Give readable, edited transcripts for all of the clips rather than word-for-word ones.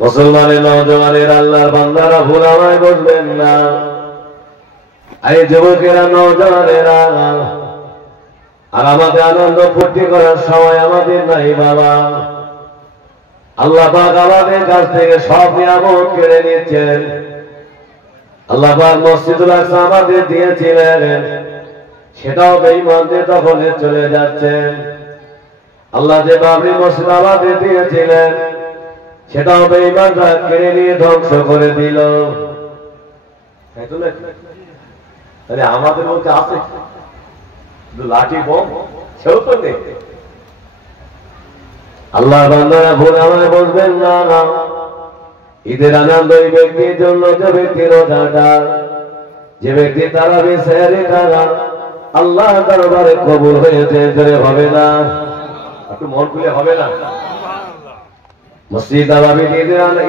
মুসলমানের নওজওয়ানের আল্লাহর বান্দারা ভুল আমায় বুঝবেন না। এই যুবকেরা নওজওয়ানেরা, আর আমাদের আনন্দ ফুর্তি করার সময় আমাদের নাই বাবা। আল্লাহ পাক আমাদের কাছ থেকে সব নিয়ামত কেড়ে নিচ্ছেন। আল্লাহ পাক মসজিদুল আকসা আমাদের দিয়েছিলেন, সেটাও বেঈমানদের দখলে চলে যাচ্ছে। আল্লাহ যে বাবরি মসজিদ আমাদের দিয়েছিলেন, সেটাও বেঈমানরা কেড়ে নিয়ে ধ্বংস করে দিল। তাহলে আমাদের মধ্যে আছে লাঠি বোম, সেও তো নেই। আল্লাহ বান্দারা ভুল আমায় বলবেন না। ঈদের আনন্দ ওই ব্যক্তির জন্য যে ব্যক্তি রোজাটা, যে ব্যক্তি তারাবি সেহরি টানা আল্লাহ দরবারে কবুল হয়েছে, জোরে হবে না? একটু মন খুলে হবে না? মসজিদ নববী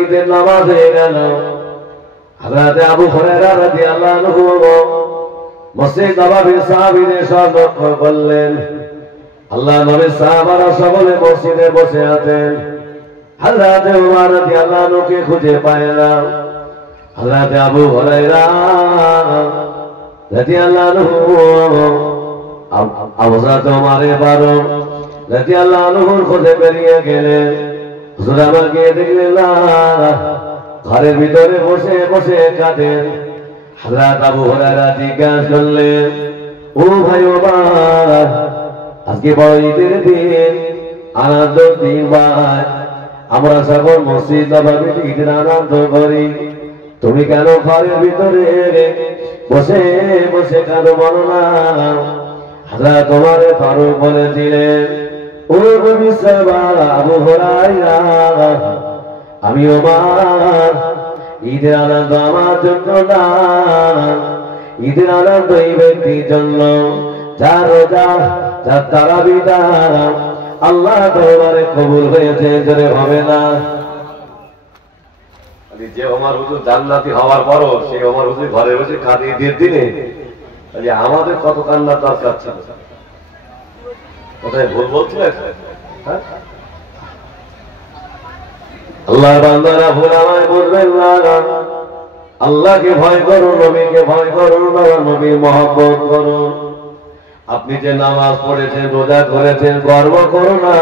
ঈদের নামাজ হয়ে গেল। হযরত আবু হুরায়রা রাদিয়াল্লাহু আনহু মসজিদ নববীর সাহাবীদের সঙ্গে বললেন, আল্লাহ নবীর সাহাবারা সকলে মসজিদে বসে আছেন। হযরত উমর রাদিয়াল্লাহু আনহুকে খুঁজে পায় না। হযরত আবু হুরায়রা রাদিয়াল্লাহু আনহু হযরত উমরের বারো রাদিয়াল্লাহু আনহুর খোঁজে বেরিয়ে গেলেন। হুজুর আমাকে দেখলেন না, ঘরের ভিতরে বসে বসে কাঁদেন। হযরত আবু হুরায়রা জিজ্ঞাসা করলেন, ও ভাই ওমর, আজকে বড় ঈদের দিন, আনন্দের দিন ভাই, আমরা সকল মসজিদ নববীতে ঈদের আনন্দ করি, তুমি কেন ঘরের ভিতরে বসে বসে কাঁদো বলো না? হযরত ওমর ফারুক বলেছিলেন, ও নবী সাহাবা আবু হুরায়রা, আমি ওমর, ঈদের আনন্দ আমার জন্য না, ঈদের আনন্দ এই ব্যক্তির জন্য যার রোজা, যার তারাবিটা আল্লাহ দরবারে কবুল হয়েছে, জোরে হবে না? যে ওমর হুজুর জান্নাতি হওয়ার পরও সেই ওমর হুজুর ঘরে বসে কাঁদে ঈদের দিনে, আমাদের কত কান্নার দরকার ছিল? কোথায় ভুল বলছিলেন? আল্লাহর বান্দারা ভুল আমায় বুঝবেন না। আল্লাহকে ভয় করুন, নবীকে ভয় করুন, নবীর মহব্বত করুন। আপনি যে নামাজ পড়েছেন, রোজা করেছেন, গর্ব করুন না,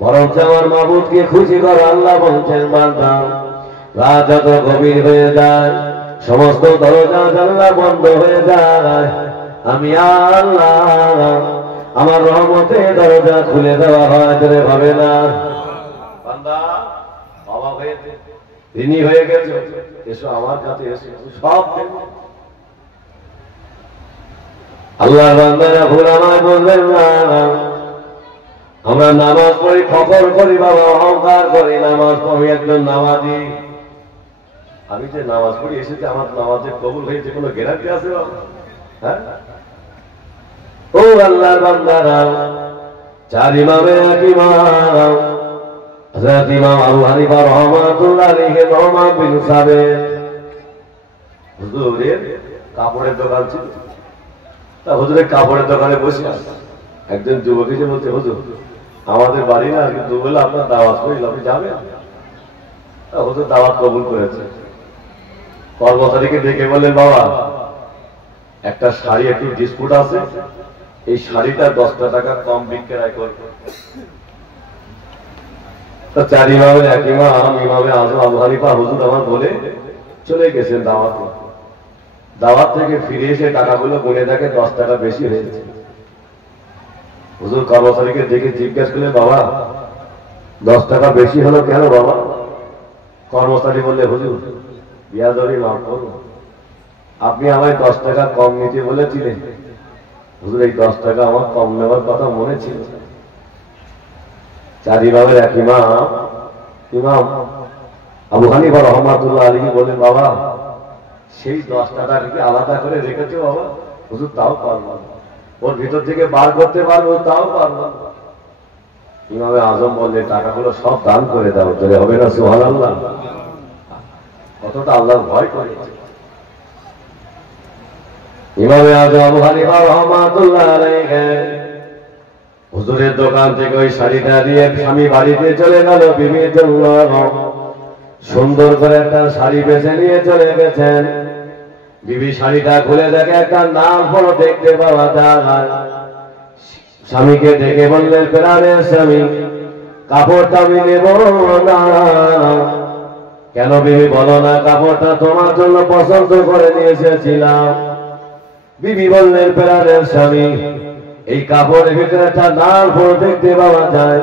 বরঞ্চ আমার মাবুদকে খুশি করো। আল্লাহ বলছেন, বান্দা, রাত যত গভীর হয়ে যায়, সমস্ত দরজা জানলা বন্ধ হয়ে যায়, আমি আল্লাহ আমার রহমতে দরজা খুলে দেওয়া হয়, জোরে হবে না? বান্দা বাবা হয়েছে, ঋণী হয়ে গেছে, এসো আমার কাছে, এসো, সব আল্লাহ বান্দারা ভুল আমায় বলবেন না। আমরা নামাজ পড়ি, ফখর করি বাবা, অহংকার করি, নামাজ পড়ি, একজন নামাজি। আমি যে নামাজ পড়ি এসেছি, আমার নামাজে কবুল হয়েছে, কোনো গ্যারান্টি আছে বাবা? হ্যাঁ? ও আল্লাহর বান্দারা, চার ইমামের এক ইমাম হযরত ইমাম আবু হানিফা রাহমাতুল্লাহ আলাইহি নোমান বিন সাবিত, হুজুরের কাপড়ের দোকান ছিল। তা হুজুরের কাপড়ের দোকানে বসে একজন যুবক এসে বলছে, হুজুর আমাদের বাড়ি না, কিন্তু বলে আপনার দাওয়াত করিল, আপনি যাবেন? তা হুজুর দাওয়াত কবুল করেছে। কর্মচারীকে ডেকে বললেন, বাবা একটা শাড়ি একটু ডিসপুট আছে, এই শাড়িটা 10টা টাকা কম বিক্রয় করবে। চার ইমামের এক ইমাম, ইমামে আজম আবু হানিফা হুজুর আমার বলে চলে গেছেন দাওয়াতে। দাওয়াত থেকে ফিরে এসে টাকাগুলো গুনে দেখে 10 টাকা বেশি হয়েছে। হুজুর কর্মচারীকে দেখে জিজ্ঞেস করলেন, বাবা 10 টাকা বেশি হলো কেন বাবা? কর্মচারী বললে, হুজুর বিয়াদবি মাফ করুন, আপনি আমায় 10 টাকা কম নিতে বলেছিলেন, হুজুর এই 10 টাকা আমার কম নেওয়ার কথা মনে ছিল। চার ইমামের এক ইমাম, ইমাম আবু হানিফা রাহমাতুল্লাহ আলাইহি বললেন, বাবা সেই 10 টাকাকে কি আলাদা করে রেখেছো বাবা? হুজুর তাও পারবো না, ওর ভিতর থেকে বার করতে পারবো, তাও পারবো না। ইমামে আজম বললে, টাকাগুলো সব দান করে দাও, তাহলে হবে না? সুবহানাল্লাহ, কতটা আল্লাহর ভয় করে। ইমামে আজম আবু হানিফা রাহমাতুল্লাহ আলাইহি হুজুরের দোকান থেকে ওই শাড়িটা দিয়ে স্বামী বাড়িতে চলে গেল বিবির জন্য। সুন্দর করে একটা শাড়ি বেছে নিয়ে চলে গেছেন। বিবি শাড়িটা খুলে দেখে একটা নাল ফল দেখতে পাওয়া যায়। স্বামীকে ডেকে বললেন, প্রাণের স্বামী, কাপড়টা আমি নেব না। কেন বিবি বলো না? কাপড়টা তোমার জন্য পছন্দ করে নিয়ে এসেছিলাম। বিবি বললেন, প্রাণের স্বামী, এই কাপড়ের ভিতরে একটা নাল ফল দেখতে পাওয়া যায়,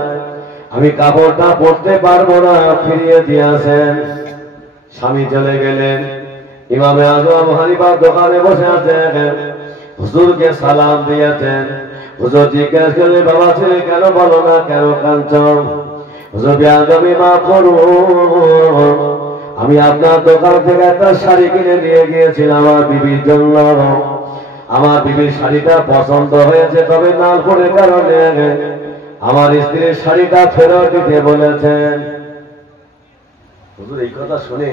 আমি কাপড়টা পরতে পারবো না, ফিরিয়ে দিয়েছেন। স্বামী চলে গেলেন। ইমামে আজম আবু হানিফার দোকানে বসে আছেন। হুজুরকে সালাম দিয়েছেন। হুজুর জিজ্ঞাসা করলেন, বাবা ছেলে কেন বলো না, কেন কাঁদছো? হুজুর বেয়াদবি মাফ করুন, আমি আপনার দোকান থেকে একটা শাড়ি কিনে নিয়ে গিয়েছিলাম আমার বিবির জন্য। আমার বিবির শাড়িটা পছন্দ হয়েছে, তবে নাল ফলের কারণে আমার স্ত্রীর শাড়িটা ফেরত দিতে বলেছেন। হুজুর এই কথা শুনে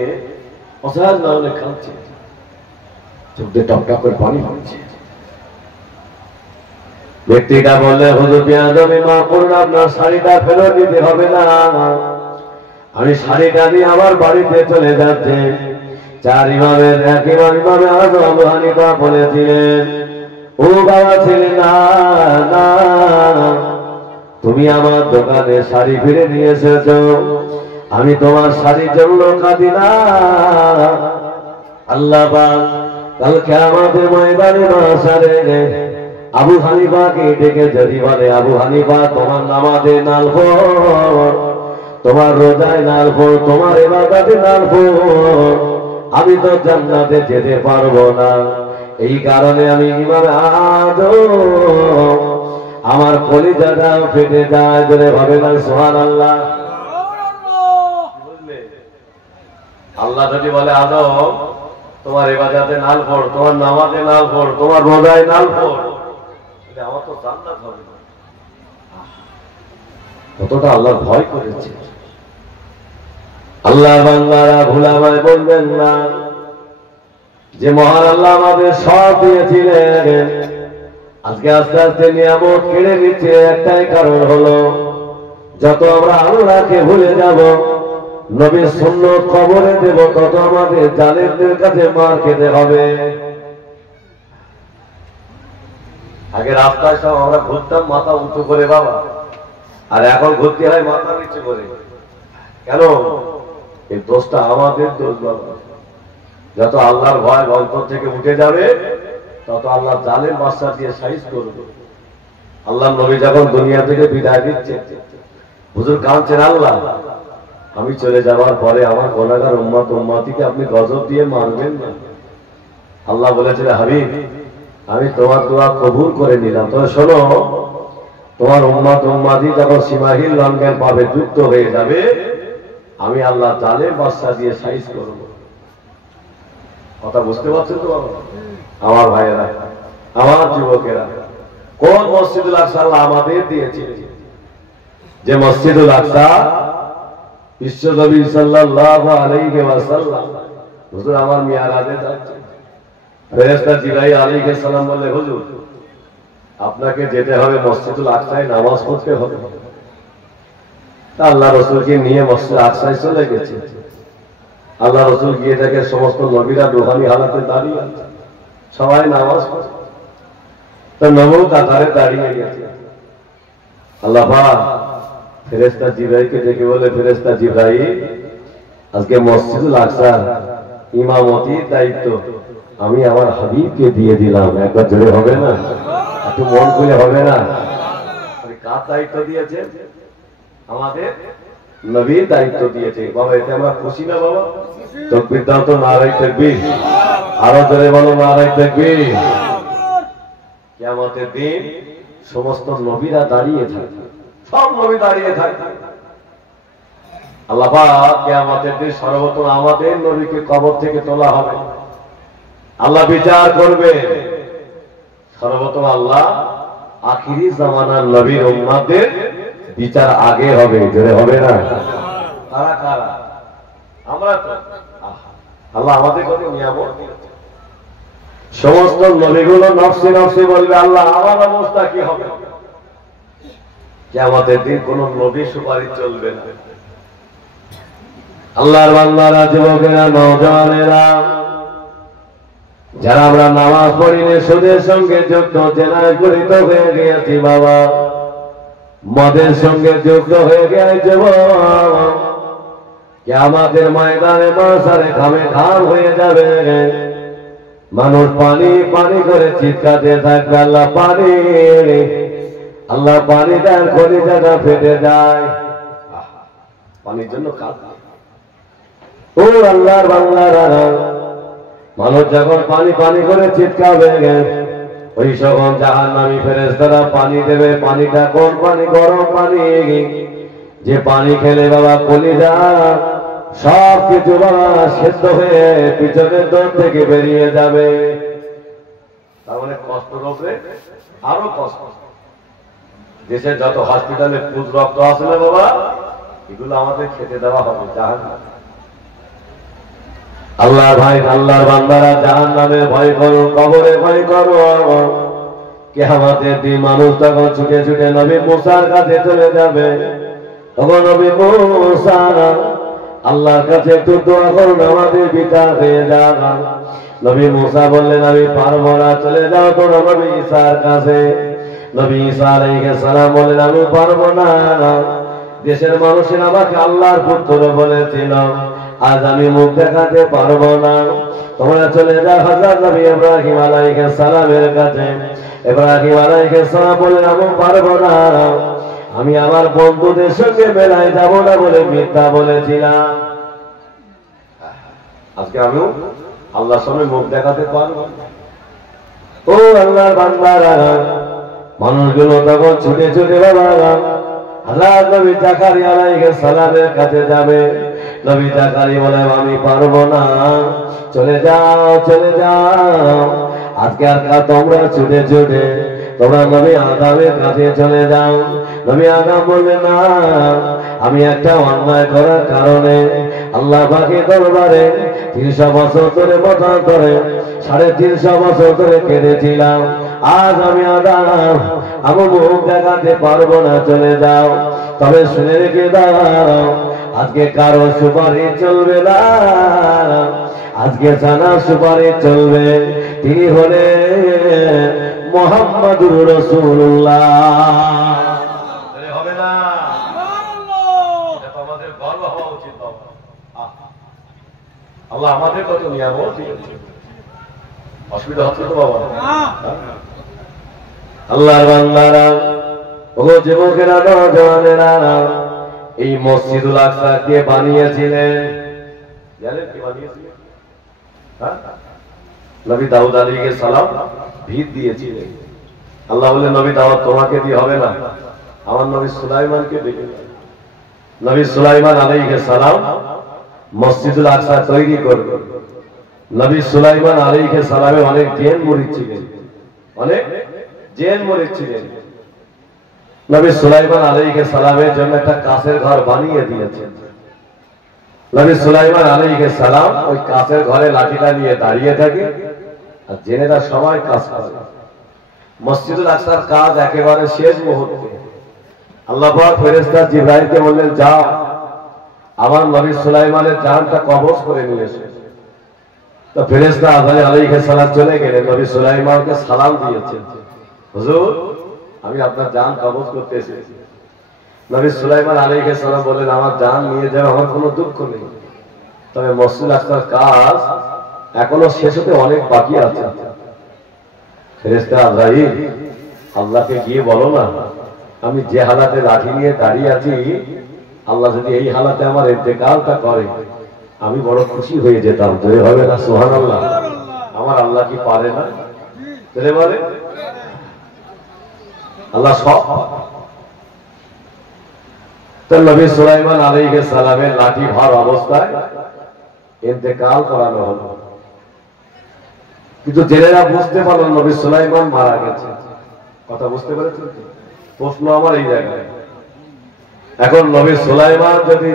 অসহায় না হলে কাঁদছে, চোখ দিয়ে টপ টপ করে পানি পড়ছে। ব্যক্তিটা বললে, হুজুর বেয়াদবি মাফ করুন, আপনার শাড়িটা ফেরত দিতে হবে না, আমি শাড়িটা নিয়ে আমার বাড়িতে চলে যাচ্ছে। চার ইমামের এক ইমাম ইমামে আজম আবু হানিফা বলেছিলেন, ও বাবা ছেলে, না না, তুমি আমার দোকানে শাড়ি ফিরে নিয়ে এসেছো, আমি তোমার শাড়ির জন্য কাঁদি না। আল্লাহ পাক কালকে আমাদের ময়দানে মাশারে আবু হানিফাকে ডেকে যদি বলে, আবু হানিফা, তোমার নামাজে নাল ফল, তোমার রোজায় নাল ফল, তোমার ইবাদতে নাল ফল, আমি তো জান্নাতে যেতে পারবো না। এই কারণে আমি ইমাম আজম আমার কলিজাটা ফেটে যায়। ধরে ভাবে না সুবহানাল্লাহ। আল্লাহ যদি বলে, আদম, তোমার ইবাদতে নাল ফল, তোমার নামাজে নাল ফল, তোমার রোজায় নাল ফল, আমার তো জান্নাত হবে না। কতটা আল্লাহর ভয় করেছে। আল্লাহ বান্দারা ভুলামায় বলবেন না যে মহান আল্লাহ আমাদের সব দিয়েছিলেন, আজকে আস্তে আস্তে নিয়ামত কেড়ে নিচ্ছে। একটাই কারণ হলো, যত আমরা আল্লাহকে ভুলে যাব, নবীর সুন্নাত কবরে দেব, তত আমাদের জালেমদের কাছে মার খেতে হবে। আগে রাস্তায় সব আমরা ঘুরতাম মাথা উঁচু করে বাবা, আর এখন ঘুরতে হয় মাথা নিচু করে। কেন? এই দোষটা আমাদের দোষ বাবা। যত আল্লাহর ভয় অন্তর থেকে উঠে যাবে, তত আল্লাহ জালেম বাদশা দিয়ে সাইজ করবে। আল্লাহ নবী যখন দুনিয়া থেকে বিদায় দিচ্ছে, হুজুর কাঁদছেন, আল্লাহ, আমি চলে যাওয়ার পরে আমার গুনাহগার উম্মত উম্মতিকে আপনি গজব দিয়ে মারবেন না। আল্লাহ বলেছিলেন, হাবিব, আমি তোমার দোয়া কবুল করে নিলাম, তবে শোনো, তোমার উম্মত উম্মতি যখন সীমাহীন লঙ্ঘন পাবে, যুক্ত হয়ে যাবে, আমি আল্লাহ জালেম বাদশা দিয়ে সাইজ করব। কথা বুঝতে পারছেন তো বাবা? আমার ভাইয়েরা, আমার যুবকেরা, কোন মসজিদুল আকসা আল্লাহ আমাদের দিয়েছিলেন? যে মসজিদুল আকসা বিশ্বনবী সাল্লাল্লাহু আলাইহি ওয়াসাল্লাম, হুজুর আমার মিয়ারাজে যাচ্ছে, ফেরেশতা জিবরাইল আলাইহিস সালাম বললে, হুজুর আপনাকে যেতে হবে মসজিদুল আকসায়, নামাজ পড়তে হবে। তা আল্লাহ রাসূলকে নিয়ে মসজিদ আকসায় চলে গেছে। আল্লাহ রাসূল গিয়ে দেখে সমস্ত নবীরা রুহানি হালাতে দাঁড়িয়ে আছে, সবাই নামাজ পড়ে। তো নবী কাতারে দাঁড়িয়ে গেছে। আল্লাহ পাক ফেরেশতা জিবরাইলকে ডেকে বলে, ফেরেশতা জিবরাইল, আজকে মসজিদুল আকসার ইমামতির দায়িত্ব আমি আমার হাবিবকে দিয়ে দিলাম। একবার জোরে হবে না? একটু মন খুলে হবে না? কার দায়িত্ব দিয়েছে? আমাদের নবীর দায়িত্ব দিয়েছে। বাবা, এতে আমরা খুশি না বাবা? তাকবীর দাও তো, নারায়ে তাকবীর। আরো জোরে বলো, নারায়ে তাকবীর। কিয়ামতের দিন সমস্ত নবীরা দাঁড়িয়ে থাকবে, সব নবী দাঁড়িয়ে থাকবে। আল্লাহ পাক কিয়ামতের দিন সর্বপ্রথম আমাদের নবীকে কবর থেকে তোলা হবে, আল্লাহ বিচার করবে। সর্বপ্রথম আল্লাহ আখিরি জামানার নবীর উম্মতদের বিচার আগে হবে। জোরে হবে না? কারা কারা? আমরা তো। আল্লাহ আমাদের কত নিয়ামত দিয়েছে। সমস্ত নবীগুলো নফসে নফসে বলবে, আল্লাহ আমার অবস্থা কি হবে? কিয়ামতের দিন কোন নবী সুপারিশ চলবে না। আল্লাহর বান্দারা, যুবকেরা, নওজওয়ানেরা, যারা আমরা নামাজ পড়িনি, সুদের সঙ্গে যুক্ত, জেনায় জড়িত হয়ে গিয়েছি বাবা, মদের সঙ্গে যুক্ত হয়ে গিয়েছে যুবক, কিয়ামতের ময়দানে মাসারে ঘামে ঘাম হয়ে যাবে। মানুষ পানি পানি করে চিৎকাতে থাকবে, আল্লাহ পানি, আল্লাহ পানি দেন, কলিজাটা ফেটে যায়, পানির জন্য কাঁদে। ও আল্লাহর বান্দারা, মানুষ যখন পানি পানি করে চিৎকাবে, ওই সকল জাহান্নামী ফেরেশতারা পানি দেবে। পানিটা কোন পানি? গরম পানি, যে পানি খেলে বাবা কলিজা সব কিছু বাবা সেদ্ধ হয়ে পিছনের দর থেকে বেরিয়ে যাবে। তার মানে কষ্ট রোগে আরো কষ্ট। দেশে যত হসপিটালে পুজ রক্ত আছে না বাবা, এগুলো আমাদের খেতে দেওয়া হবে জাহান্নাম। আল্লাহ ভাই, আল্লাহর বান্দারা, জাহান্নামে ভয় করো, কবরে ভয় করো। কিয়ামতের দিন মানুষ তখন ছুটে ছুটে নবী মুসার কাছে চলে যাবে। তখন নবী মুসা, আল্লাহর কাছে একটু দোয়া করুন, আমাদের বিচার হয়ে যান। নবী মুসা বললেন, আমি পারবো না, চলে যাও তোমরা নবী ঈসার কাছে। নবী ঈসা আলাইহিস সালাম বললেন, আমি পারবো না, দেশের মানুষের আমাকে আল্লাহর পুত্র বলেছিল, আজ আমি মুখ দেখাতে পারবো না, তোমরা চলে যাও হযরত নবী ইব্রাহিম আলাইহিস সালামের কাছে। ইব্রাহিম আলাইহিস সালাম বললেন, আমি পারবো না, আমি আমার বন্ধুদের সঙ্গে মেলায় যাব না বলে মিথ্যা বলেছিলাম, আজকে আমি আল্লাহর সামনে মুখ দেখাতে পারবো না। ও আল্লাহর বান্দারা, মানুষগুলো তখন ছুটে ছুটে বাবা হযরত নবী জাকারিয়া আলাইহিস সালামের কাছে যাবে। নবী জাকারিয়া বলে, আমি পারবো না, চলে যাও, চলে যাও। আজকে আর তোমরা ছুটে ছুটে তোমরা নবী আদমের কাছে চলে যাও। নবী আদম বললেন, না, আমি একটা অন্যায় করার কারণে আল্লাহ পাকের দরবারে 300 বছর ধরে মতান্তরে 350 বছর ধরে কেঁদেছিলাম। আজ আমি আদম, আমি মুখ দেখাতে পারবো না, চলে যাও। তবে শুনে রেখে দাও, আজকে কারো সুপারিশ চলবে না, আজকে জানা সুপারিশ চলবে, তিনি হলেন মুহাম্মাদুর রাসূলুল্লাহ। হবে না? এটা তো আমাদের গর্ব হওয়া উচিত। আল্লাহ আমাদের কত নিয়ামত দিয়েছে, অসুবিধা হচ্ছে তো বাবা? আল্লাহর বান্দারা, ও যুবকেরা, নওজওয়ানেরা, এই মসজিদুল আকসা কে বানিয়েছিলেন? জানেন কে বানিয়েছিলেন? নবী দাউদ আলাইহিস সালাম ভিত দিয়েছিলেন। আল্লাহ বললেন, নবী দাউদ তোমাকে দিয়ে হবে না, আমার নবী সুলাইমানকে ডেকে। নবী সুলাইমান আলাইহিস সালাম মসজিদুল আকসা তৈরি করবেন। নবী সুলাইমান আলাইহিস সালামে অনেক জিন মুরিদ ছিলেন, অনেক জিন মুরিদ ছিলেন। নবী সুলাইমান আলাইহিস সালামের জন্য একটা কাঁচের ঘর বানিয়ে দিয়েছেন। নবী সুলাইমান আলাইহিস সালাম ওই কাঁচের ঘরে লাঠিটা নিয়ে দাঁড়িয়ে থাকে, আর জিনেরা সবাই কাজ করে। মসজিদুল আকসার কাজ একেবারে শেষ মুহূর্তে আল্লাহ পাক ফেরেশতা জিবরাইলকে বললেন, যাও আমার নবী সুলাইমানের জানটা কবজ করে নিয়ে এসো। তো ফেরেশতা আজরাইল আলাইহিস সালাম চলে গেলেন, নবী সুলাইমানকে সালাম দিয়েছেন, হুজুর আমি আপনার জান কবজ করতে এসেছি। নবী সুলাইমান আলাইহিস সালাম বললেন, আমার জান নিয়ে যাও, আমার কোনো দুঃখ নেই, তবে মসজিদুল আকসার কাজ এখনো শেষ হতে অনেক বাকি আছে। ফেরেশতা আজরাইল, আল্লাহকে গিয়ে বলো না, আমি যে হালাতে লাঠি নিয়ে দাঁড়িয়ে আছি, আল্লাহ যদি এই হালাতে আমার ইন্তেকালটা করে, আমি বড় খুশি হয়ে যেতাম। তো হবে না? সুবহানাল্লাহ। আমার আল্লাহ কি পারে না? বলে আল্লাহ সব। তো নবী সুলাইমান আলাইহিস সালামের লাঠি ভার অবস্থায় ইন্তেকাল করানো হলো, কিন্তু জেলেরা বুঝতে পারলেন নবী সুলাইমান মারা গেছে। কথা বুঝতে পেরেছেন? প্রশ্ন আমার এই জায়গায়, এখন নবী সুলাইমান যদি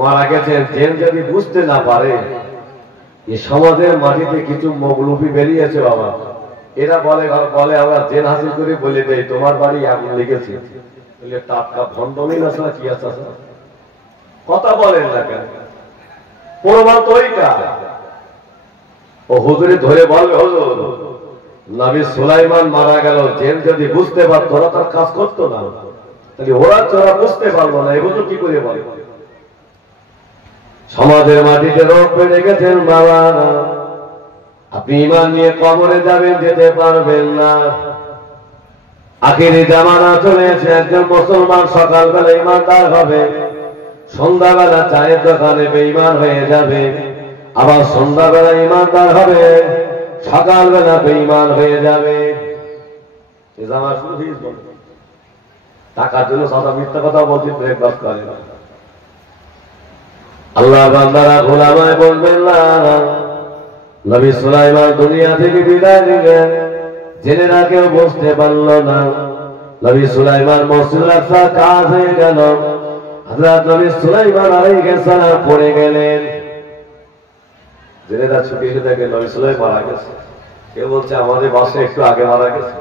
মারা গেছে, জেন যদি বুঝতে না পারে, এই সমাজের মাটিতে কিছু মগলুবি বেরিয়েছে বাবা, এরা বলে আমরা জেন হাসিল করে বলে দেয় তোমার বাড়ি আগুন লেগেছে, টাটকা ভণ্ডমি না ছাড়া কি আছে? কথা বলেন না কেন? প্রমাণ তো ওইটা। ও হুজুরে ধরে বলবে, হুজুর নবী সুলাইমান মারা গেল, জেন যদি বুঝতে পারতো ওরা তার কাজ করতো না, তাহলে ওরা যারা বুঝতে পারলো না এগুলো কি করে বলে? সমাজের মাটিতে রোগ বেড়ে গেছেন বাবা, আপনি ঈমান নিয়ে কবরে যাবেন, যেতে পারবেন না। আখিরি জামানা চলে এসে একজন মুসলমান সকালবেলা ঈমানদার হবে, সন্ধ্যাবেলা চায়ের দোকানে বেঈমান হয়ে যাবে, আবার সন্ধ্যাবেলা ঈমানদার হবে, সকালবেলা বেঈমান হয়ে যাবে। টাকার জন্য সদা মিথ্যা কথা বলছি, ব্রেকফাস্ট করে না। আল্লাহ বান্দারা গোলামায় বলবেন না। নবী সুলাইমান দুনিয়া থেকে বিদায় নিলেন, জেনেরা কেউ বুঝতে পারল না। নবী সুলাইমান মসজিদুল আকসা কাজ হয়ে গেল, হযরত নবী সুলাইমান আলাইহিস সালাম পড়ে গেলেন। জেনেরা ছুটি এসে দেখে নবী সুলাইমান মারা গেছে। কেউ বলছে আমাদের বাসে একটু আগে মারা গেছে,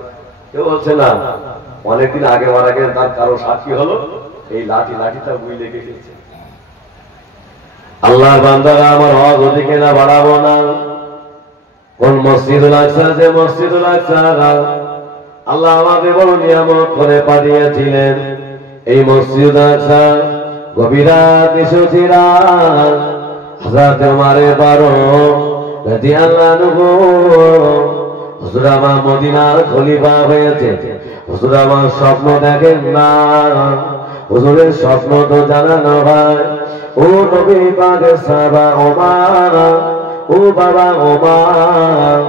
কেউ বলছে না অনেকদিন আগে মারা গেছে, তার কারো সাক্ষী হলো এই লাঠিটা বুই লেগে গেছে। আল্লাহর বান্দারা, আমার হজ ওদিকে না বাড়াবো না। কোন মসজিদুল আকসা, যে মসজিদুল আকসা আল্লাহ আমাকে বড় নিয়ামত করে পাঠিয়েছিলেন। এই মসজিদুল আকসা গভীর রাত এসেছিরা হযরত ওমর ফারুক রাদিয়াল্লাহু আনহু, হুজুর আমার মদিনার খলিফা হয়েছে। হুজুর আমার স্বপ্ন দেখেন না, হুজুরের স্বপ্ন তো জানানো হয়। ও নবী পাকের সাহাবা ওমর, ও বাবা ওমর,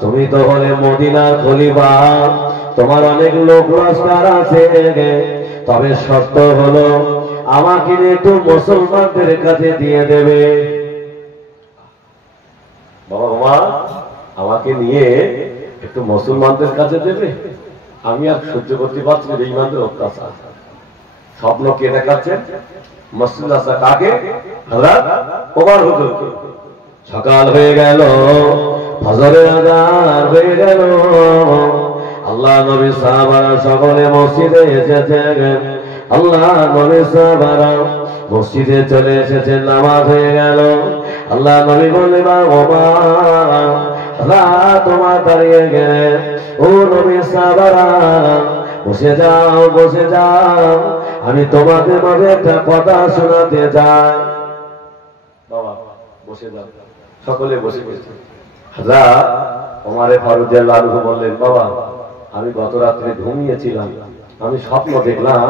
তুমি তো হলে মদিনার খলিফা, তোমার অনেক লোক লস্কর আছে, তবে শর্ত হলো আমাকে একটু মুসলমানদের কাছে দিয়ে দেবে। বাবা ওমর, আমাকে নিয়ে একটু মুসলমানদের কাছে দেবে, আমি আর সহ্য করতে পারছি না বেঈমানদের অত্যাচার। স্বপ্ন কে দেখাচ্ছেন? মসজিদুল আকসা কাকে? হযরত ওমর হুজুরকে। সকাল হয়ে গেল, ফজরের আযান হয়ে গেল, আল্লাহ নবী সাহাবারা সকলে মসজিদে এসেছেন। আল্লাহ নবী সাহাবারা মসজিদে চলে এসেছেন, নামাজ হয়ে গেল। আল্লাহ নবী বললেন, ওমর রাত তোমার দাঁড়িয়ে গেলে, ও নবী সাহাবারা বসে যাও, বসে যাও, আমি তোমাদের মাঝে একটা কথা শোনাতে চাই। বাবা বসে যাও, সকলে বসে গেছে। হযরত ওমর ফারুক রাদিয়াল্লাহু আনহু বললেন, বাবা আমি গত রাত্রে ঘুমিয়েছিলাম, আমি স্বপ্ন দেখলাম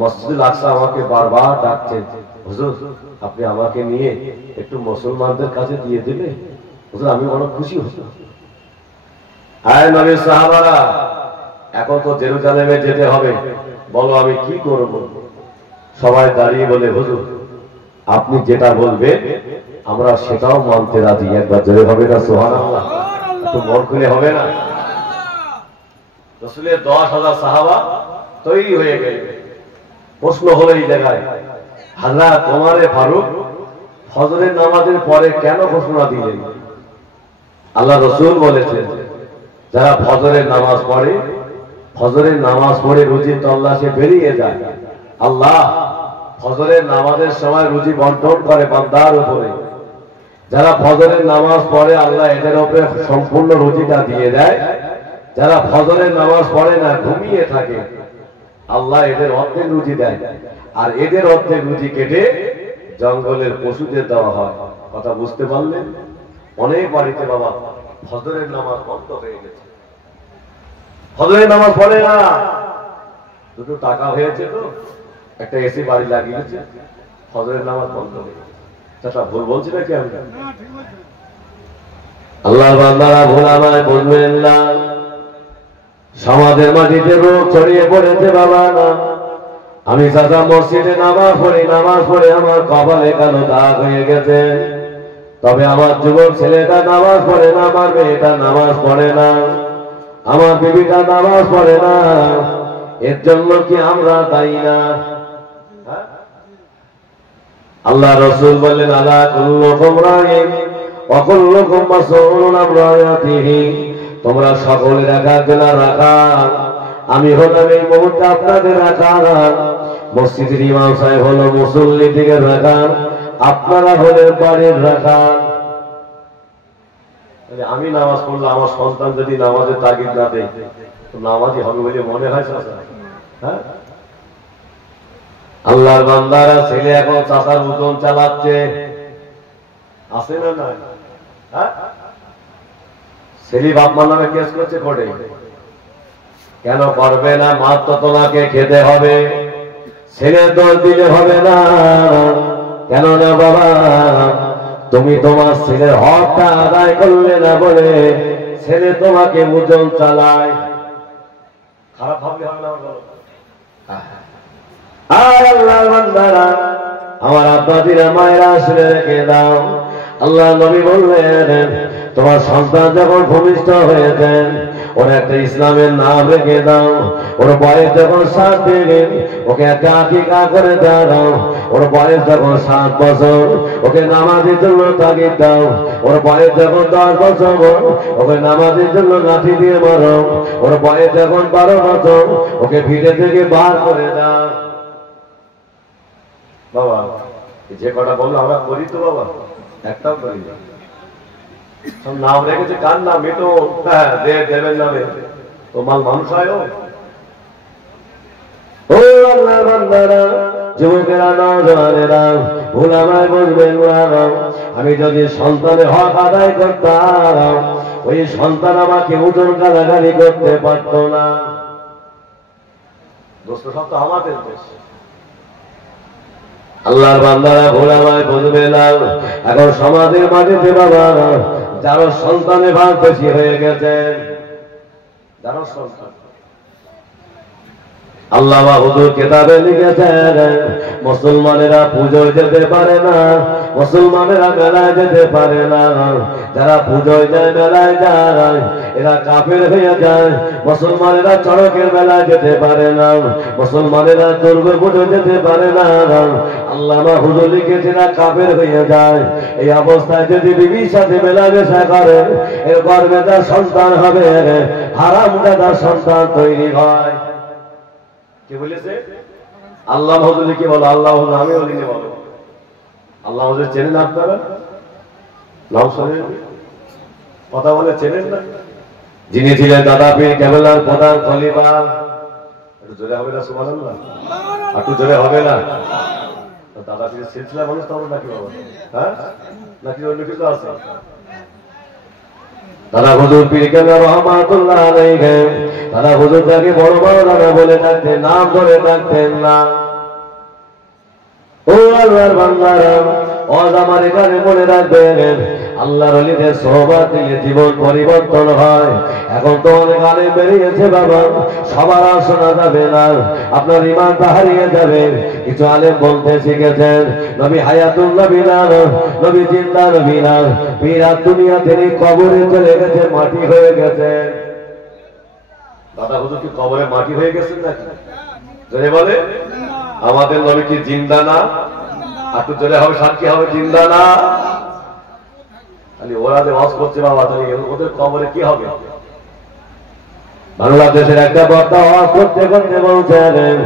মসজিদুল আকসা আমাকে বারবার ডাকছে, হুজুর আপনি আমাকে নিয়ে একটু মুসলমানদের কাছে দিয়ে দেবে। হুজুর আমি অনেক খুশি হতাম। আয় নবীর সাহাবারা, এখন তো জেরুজালেমে যেতে হবে, বলো আমি কি করব? সবাই দাঁড়িয়ে বলে, হুজুর আপনি যেটা বলবেন আমরা সেটাও মানতে রাজি। একবার জোরে হবে না সুবহানাল্লাহ? একটু মন খুলে হবে না? রাসূলের 10,000 সাহাবা তৈরি হয়ে গেল। প্রশ্ন হলো এই জায়গায়, হযরত ওমর ফারুক ফজরের নামাজের পরে কেন ঘোষণা দিলেন? আল্লাহ রাসূল বলেছেন, যারা ফজরের নামাজ পড়ে, ফজরের নামাজ পড়ে রুজি তল্লাশে বেরিয়ে যায়, আল্লাহ ফজরের নামাজের সময় রুজি বন্টন করে বান্দার উপরে। যারা ফজরের নামাজ পড়ে আল্লাহ এদের উপরে সম্পূর্ণ রুজিটা দিয়ে দেয়। যারা ফজরের নামাজ পড়ে না, ঘুমিয়ে থাকে, আল্লাহ এদের অর্ধেক রুজি দেয়, আর এদের অর্ধেক রুজি কেটে জঙ্গলের পশুদের দেওয়া হয়। কথা বুঝতে পারলেন? অনেক বাড়িতে বাবা ফজরের নামাজ বন্ধ হয়ে গেছে, ফজরের নামাজ পড়ে না, দুটো টাকা হয়েছে তো একটা এসি বাড়ি লাগিয়েছে, ফজরের নামাজ বন্ধ হয়ে গেছে। সেটা ভুল বলছি নাকি আমি? আল্লাহর বান্দারা ভুল আমায় বলবেন না। সমাজের মাটিতে রোগ ছড়িয়ে পড়েছে বাবা না। আমি চাচা মসজিদে নামাজ পড়ে আমার কপালে কালো দাগ হয়ে গেছে, তবে আমার যুবক ছেলেটা নামাজ পড়ে না, আমার মেয়েটা নামাজ পড়ে না, আমার বিবিটা নামাজ পড়ে না, এর জন্য কি আমরা দায়ী না? আল্লাহ রাসূল বললেন, আলা কুল্লুকুম রাঈন ওয়া কুল্লুকুম মাসউলুন আন রাইয়াতিহি, তোমরা সকলে রাখার জন্য রাখা, আমি হলাম এই মুহূর্তে আপনাদের রাখাল, মসজিদের ইমাম সাহেব হলো মুসল্লি দিকে রাখাল, আপনারা হলেন বাড়ির রাখাল। আমি নামাজ পড়লে আমার সন্তান যদি নামাজের তাগিদ না দেয় তো নামাজই হবে বলে মনে হয়? হ্যাঁ, আল্লাহর বান্দারা ছেলে এখন চাচার ওজন চালাচ্ছে, আছে না না? হ্যাঁ, ছেলে বাপ মার নামে কেস করছে কোর্টে, কেন করবে না? মাত্র তোমাকে খেতে হবে, ছেলের দোষ দিলে হবে না। কেন না বাবা, তুমি তোমার ছেলের হকটা আদায় করলে না বলে ছেলে তোমাকে ওজন চালায়। খারাপ ভাবলে হবে না? আর আল্লাহর বান্দারা, আমার আব্বাদিরা মায়েরা শুনে রেখে দাও, আল্লাহ নবী বললেন তোমার সন্তান যখন ভূমিষ্ঠ হয়েছেন ওর একটা ইসলামের নাম রেখে দাও, ওর বয়স যখন 7 দিন ওকে একটা আকিকা করে দাও, ওর বয়স যখন 7 বছর ওকে নামাজের জন্য তাগিদ দাও, ওর বয়স যখন 10 বছর ওকে নামাজের জন্য লাঠি দিয়ে মারো, ওর বয়স যখন 12 বছর ওকে ভিড়ে থেকে বার করে দাও। বাবা যে কটা বললো আমরা করি তো বাবা, একটাও করি না। সব নাম রেখেছে কার নাম? মেটো, হ্যাঁ দেবের নামে তো মাল মানুষ হয়। ও আল্লাহ বান্দারা, যুবকেরা, নওজওয়ানেরা, উলামায়ে বুঝবেন না, আমি যদি সন্তানের হক আদায় করতাম ওই সন্তান আমাকে ওজন গালাগালি করতে পারতো না। দোষ সব তো আমাদের দোষ। আল্লাহর বান্দারা, উলামায়ে বুঝবেন না, এখন সমাজের মাটিতে বাবা যারা সন্তানে ভাগ বেশি হয়ে গেছে, যারা সন্তান আল্লাহ হুজুর কিতাবে লিখেছেন মুসলমানেরা পুজোয় যেতে পারে না, মুসলমানেরা মেলায় যেতে পারে না, যারা পুজোয় যায় মেলায় যায় এরা কাফের হয়ে যায়, মুসলমানেরা চড়কের মেলায় যেতে পারে না, মুসলমানেরা দুর্গা পুজো যেতে পারে না, আল্লামা হুজুর লিখেছেন কাফের হয়ে যায়। এই অবস্থায় যদি বিবির সাথে মেলামেশা করে এর গর্বে তার সন্তান হবে, হারাম দাদা সন্তান তৈরি হয়। কি বলেছে আল্লাহ হুজুর? কি বলো আল্লাহ হুজুর? আমি বলিনি, বলো আল্লাহ হুজুর চেনেন আপনারা? নাম শোনেন, কথা বলে চেনেন না? যিনি ছিলেন দাদা পীর কেবলার প্রধান খলিফা। একটু জোরে হবে না সুবহানাল্লাহ? একটু জোরে হবে না? দাদা পীরের সিলসিলা মানুষ তো নাকি বাবা? হ্যাঁ, নাকি অন্য কিছু আছে? দাদা হুজুর পীর কেবলা রহমাতুল্লাহ আলাইহি, দাদা হুজুর তাকে বড় মাওলানা বলে ডাকতেন, নাম ধরে ডাকতেন না। ও আল্লাহর বান্দারা, আজ আমার এখানে মনে রাখবেন আল্লাহর ওলিদের সোহবত নিয়ে জীবন পরিবর্তন হয়। এখন তো অনেক আলেম বেরিয়েছে বাবা, সবার আর শোনা যাবে না, আপনার ঈমানটা হারিয়ে যাবে। কিছু আলেম বলতে শিখেছেন নবী হায়াতুল নবী না, নবী জিন্দা নবী না, পীর দুনিয়া থেকে কবরে চলে গেছে, মাটি হয়ে গেছে। দাদা হুজুর কি কবরে মাটি হয়ে গেছেন নাকি? জোরে বলে আমাদের নবী কি জিন্দা না? একটু জোরে হবে, সাক্ষী হবে জিন্দা না? খালি ওরা যে ওয়াজ করছে বাবা, তাহলে ওদের কবরে কি হবে? বাংলাদেশের একটা বক্তা ওয়াজ করতে করতে বলছেন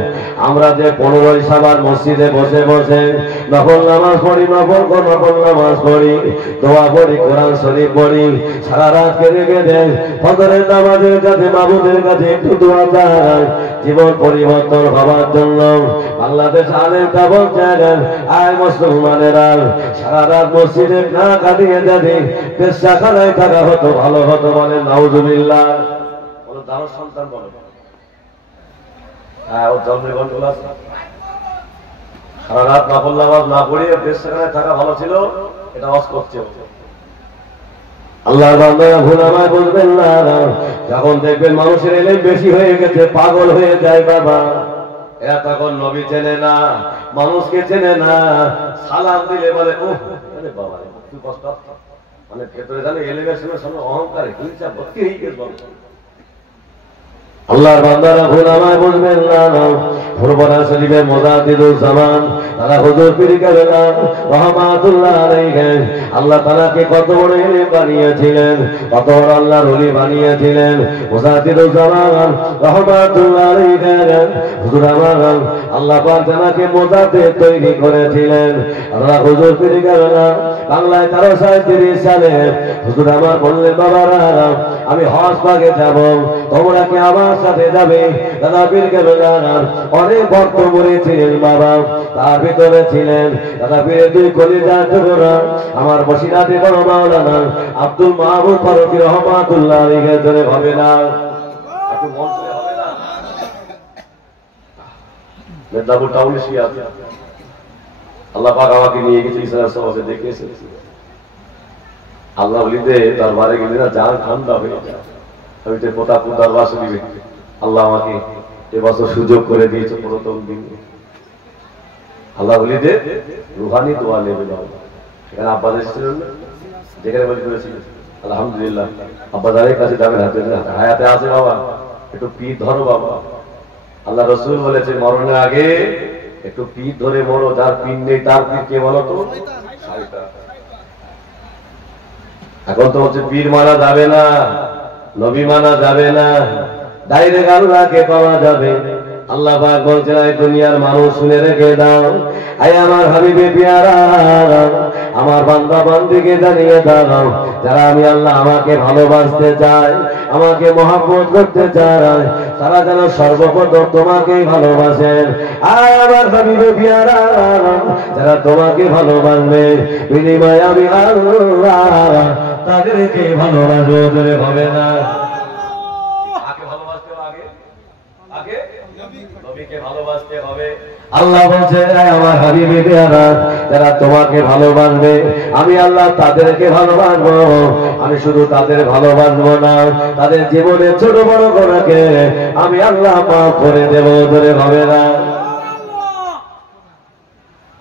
আমরা যে 15ই শাবান মসজিদে বসে বসে নফল নামাজ পড়ি, নফল নামাজ পড়ি, দোয়া পড়ি, কোরআন শরীফ পড়ি, সারা রাত কেঁদে কেঁদে ফজরের নামাজের কাছে মাবুদের কাছে একটু দোয়া চাই জীবন পরিবর্তন হবার জন্য। বাংলাদেশ আলেমটা বলছেন আয় মুসলমানেরা, সারা রাত মসজিদে না কাটিয়ে যাবে পেশাখানায় থাকা হতো ভালো হতো। বলে নাউজুবিল্লাহ। তার সন্তান বলে ও জন্মের গন্ডগোল আছে, সারা রাত নফল নামাজ না পড়িয়ে পেশাখানায় থাকা ভালো ছিল, এটা ওয়াজ করছে। আল্লাহর বান্দারা ভুল আমায় বুঝবেন না, যখন দেখবেন মানুষের এলেম বেশি হয়ে গেছে পাগল হয়ে যায় বাবা, এরা তখন নবী চেনে না, মানুষকে চেনে না, সালাম দিলে বলে ও বাবা কি কষ্ট, মানে ভেতরে জানে এলেমের সঙ্গে অহংকারে হিংসা ভর্তি হয়ে গেছে। আল্লাহর বান্দারা ভুল আমায় বুঝবেন না, ফুরফুরা শরীফের মুজাদ্দিদুজ জামান তারা হুজুর পীর কেবলা রহমাতুল্লাহ আলাইহি আল্লাহ তাআলাকে কত বড় এলিম বানিয়েছিলেন, কত বড় আল্লাহর ওলি বানিয়েছিলেন। মুজাদ্দিদুল জামান রাহমাতুল্লাহ আলাইহি হুজুর আমার আল্লাহ পাক তাকে মুজাদ্দিদ তৈরি করেছিলেন। আল্লাহ হুজুর পীর কেবলা বাংলায় 1330 সালে হুজুর আমার বললেন, বাবারা আমি হজ পাকে যাব, তোমরা কি আমার সাথে যাবে? দাদা পীর কেবলা অনেক ভক্ত মরেছিলেন বাবা, তার ভিতরে ছিলেন দাদা পীরের দুই কলিজার টুকরা আমার বসিরাতে বড় মাওলানা আব্দুল মাহমুদ ফারুকী রহমাতুল্লাহ আলাইহি জোরে হবে না, একটু মন করে হবে না। মেদিনীপুর টাউনে শুয়ে আছে, আল্লাহ পাক আমাকে নিয়ে গেছে ইসলাম সমাজে দেখে এসেছি। আল্লাহ বলিতে দরবারে গেলে না জান ঠান্ডা হয়ে যায়। আমি তো প্রতাপপুর দরবার শরীফে আল্লাহ আমাকে এবছর সুযোগ করে দিয়েছে প্রথম দিন। আল্লাহ বলিতে রুহানি দোয়া নেবে যাও, সেখানে আব্বাজার ছিলেন না, যেখানে বলি করেছিলেন আলহামদুলিল্লাহ আব্বাজারের কাছে যাবেন, হাতে হায়াতে আছে বাবা, একটু পিঠ ধরো বাবা। আল্লাহ রসুল বলেছে মরণের আগে একটু পিঠ ধরে মরো, যার পিঠ নেই তার পিঠ কে বলো তো? এখন তো হচ্ছে পীর মানা যাবে না, নবী মানা যাবে না, ডাইরেক্ট আল্লাহকে পাওয়া যাবে। আল্লাহ পাক বলছেন এই দুনিয়ার মানুষ শুনে রেখে দাও, আয় আমার হাবিবে পিয়ারা আমার বান্দা বান্দিকে জানিয়ে দাও, যারা আমি আল্লাহ আমাকে ভালোবাসতে চায়, আমাকে মহব্বত করতে চায়, তারা যেন সর্বপ্রথম তোমাকেই ভালোবাসেন। আয় আমার হাবিবে পিয়ারা যারা তোমাকে ভালোবাসবে, বিনিময়ে আমি আল্লাহ তাদেরকে ভালোবাসবো, ধরে হবে না। ভালোবাসতে হবে। আল্লাহ বলছে আমার হাবিবে পেয়ারা যারা তোমাকে ভালোবাসবে, আমি আল্লাহ তাদেরকে ভালোবাসবো। আমি শুধু তাদের ভালোবাসবো না, তাদের জীবনের ছোট বড় গুনাহকে আমি আল্লাহ মাফ করে দেব, ধরে হবে না।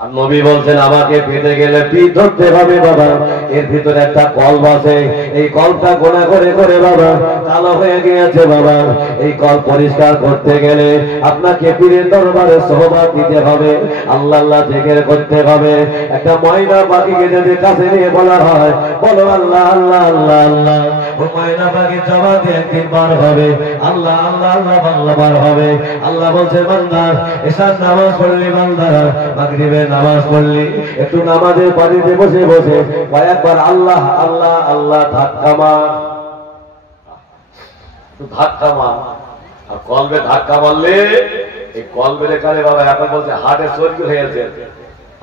আর নবী বলছেন আমাকে পেতে গেলে পিঠ ধরতে হবে বাবা, এর ভিতরে একটা কল আছে, এই কলটা গোনা করে করে বাবা কালো হয়ে গিয়েছে বাবা, এই কল পরিষ্কার করতে গেলে আপনাকে পীরের দরবারে সোহবত দিতে হবে, আল্লাহ আল্লাহ জিকির করতে হবে। একটা ময়না পাখিকে যদি কাছে নিয়ে বলা হয় বলো আল্লাহ আল্লাহ আল্লাহ আল্লাহ, ও ময়না পাখি জবাব দিয়ে একদিন বার হবে আল্লাহ আল্লাহ আল্লাহ বাংলা বার হবে। আল্লাহ বলছে বান্দা এশার নামাজ পড়লি, বান্দা মাগরিবের নামাজ পড়লি, একটু নামাজের বাড়িতে বসে বসে কয়েকবার আল্লাহ আল্লাহ আল্লাহ ধাক্কা মার, ধাক্কা মার। আর কলবে ধাক্কা মারলে এই কলবের কারে বাবা এখন বলছে হার্টে সর্দি হয়েছে।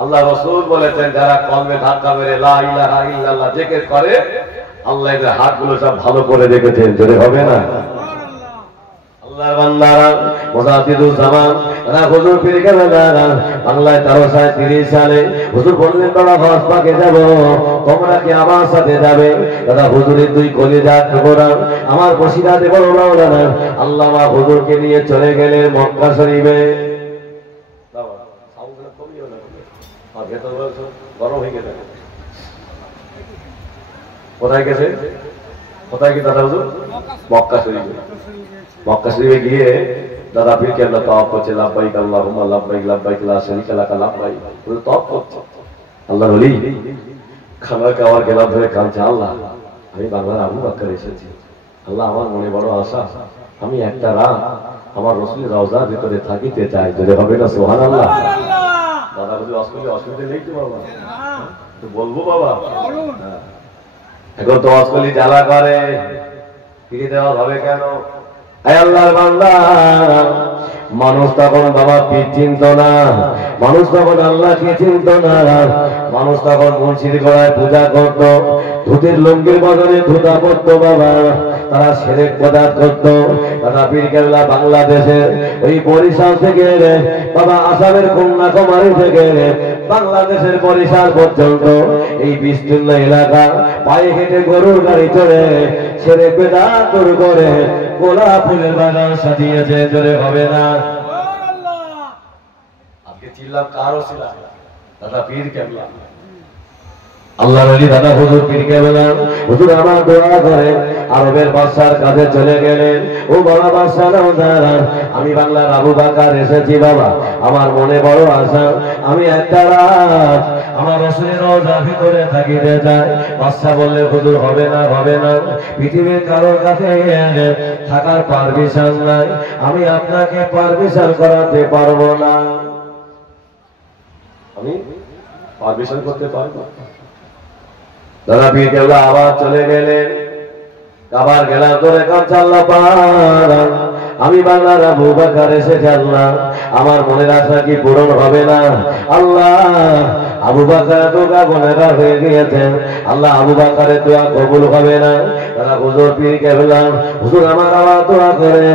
আল্লাহ রাসূল বলেছেন যারা কলবে ধাক্কা মেরে লা ইলাহা ইল্লাল্লাহ জিকির করে আল্লাহ এদের হার্টগুলো সব ভালো করে রেখেছেন, জোরে হবে না। আল্লাহর বান্দারা মুজাদ্দিদুল জামান হুজুর পীর কেবলা বাংলায় 1330 সালে হুজুর বললেন তোমরা হজ পাকে যাব, তোমরা কি আমার সাথে যাবে? দাদা হুজুরের দুই কলিজার টুকরা আমার বসিরাতে বড় মাওলানা আল্লামা হুজুরকে নিয়ে চলে গেলেন মক্কা শরীফে। গরম হয়ে গেছে, কোথায় গেছে? কোথায় কি দাদা হুজুর? মক্কা শরীফে। মক্কা শরীফে গিয়ে দাদা পীর কেবলা তওয়াফ করছে, লাব্বাইক আল্লাহুম্মা লাব্বাইক লাব্বাইক লা শারীকা লাকা লাব্বাইক, পুরো তওয়াফ করছে। আল্লাহর ওলি খানা খাওয়ার গেলাম ধরে কাঁদছে, আল্লাহ আমি বাংলার আবু বকর এসেছি, আল্লাহ আমার মনে বড় আশা, আমি একটা রাত আমার রাসূলের রওজার ভিতরে থাকিতে চাই, যদি হবে না সুবহানাল্লাহ। দাদা হুজুর অসুবিধা নেই তো বাবা, তো বলবো বাবা। এখন তো অসলি জ্বালা করে, ফিরে দেওয়া হবে কেন? আয় আল্লাহর বান্দা, মানুষ তখন বাবা পীর চিনত না, মানুষ তখন আল্লাহকে চিনত না, মানুষ তখন মুর্শিদ গড়ায় পূজা করত, ধুতির লুঙ্গির বদলে ধুতা পরত বাবা, তারা শিরক পদার্থ করত। দাদা পীর কেবলা বাংলাদেশের ওই বরিশাল থেকে বাবা আসামের কন্যাকুমারী থেকে বাংলাদেশের বরিশাল পর্যন্ত এই বিস্তীর্ণ এলাকা পায়ে হেঁটে গরুর গাড়ি চড়ে শিরক বেদাত দূর করে গোলাপ ফুলের বাগান সাজিয়েছে, জোরে হবে না। আজকে চিল্লাম কারও ছিল দাদা পীর কেবলা। আল্লাহর ওলি দাদা হুজুর পীর কেবলা হুজুর আমার দোয়া করে আরবের বাদশার কাছে চলে গেলেন। ও বাবা বাদশা নামদার, আমি বাংলার আবু বাকার এসেছি বাবা, আমার মনে বড় আশা, আমি একটা রাত আমার রাসূলের রওজার ভিতরে থাকিতে চাই। বাদশা বললে হুজুর হবে না, হবে না, পৃথিবীর কারোর কাছে থাকার পারমিশন নাই, আমি আপনাকে পারমিশন করাতে পারবো না। আমি পারমিশন করতে পারবো? দাদা পীর কেবলা আবার চলে গেলেন। আবার গেলাম করে কাঁচা আল্লাহ পার, আমি বাংলার আবু বাকার এসেছি আল্লাহ, আমার মনের আশা কি পূরণ হবে না? আল্লাহ আবু বাকার দোয়া গুনাহগার হয়ে গিয়েছেন, আল্লাহ আবু বাকারের দোয়া কবুল হবে না। তারা হুজুর পীর কেবলা হুজুর আমার আবার দোয়া করে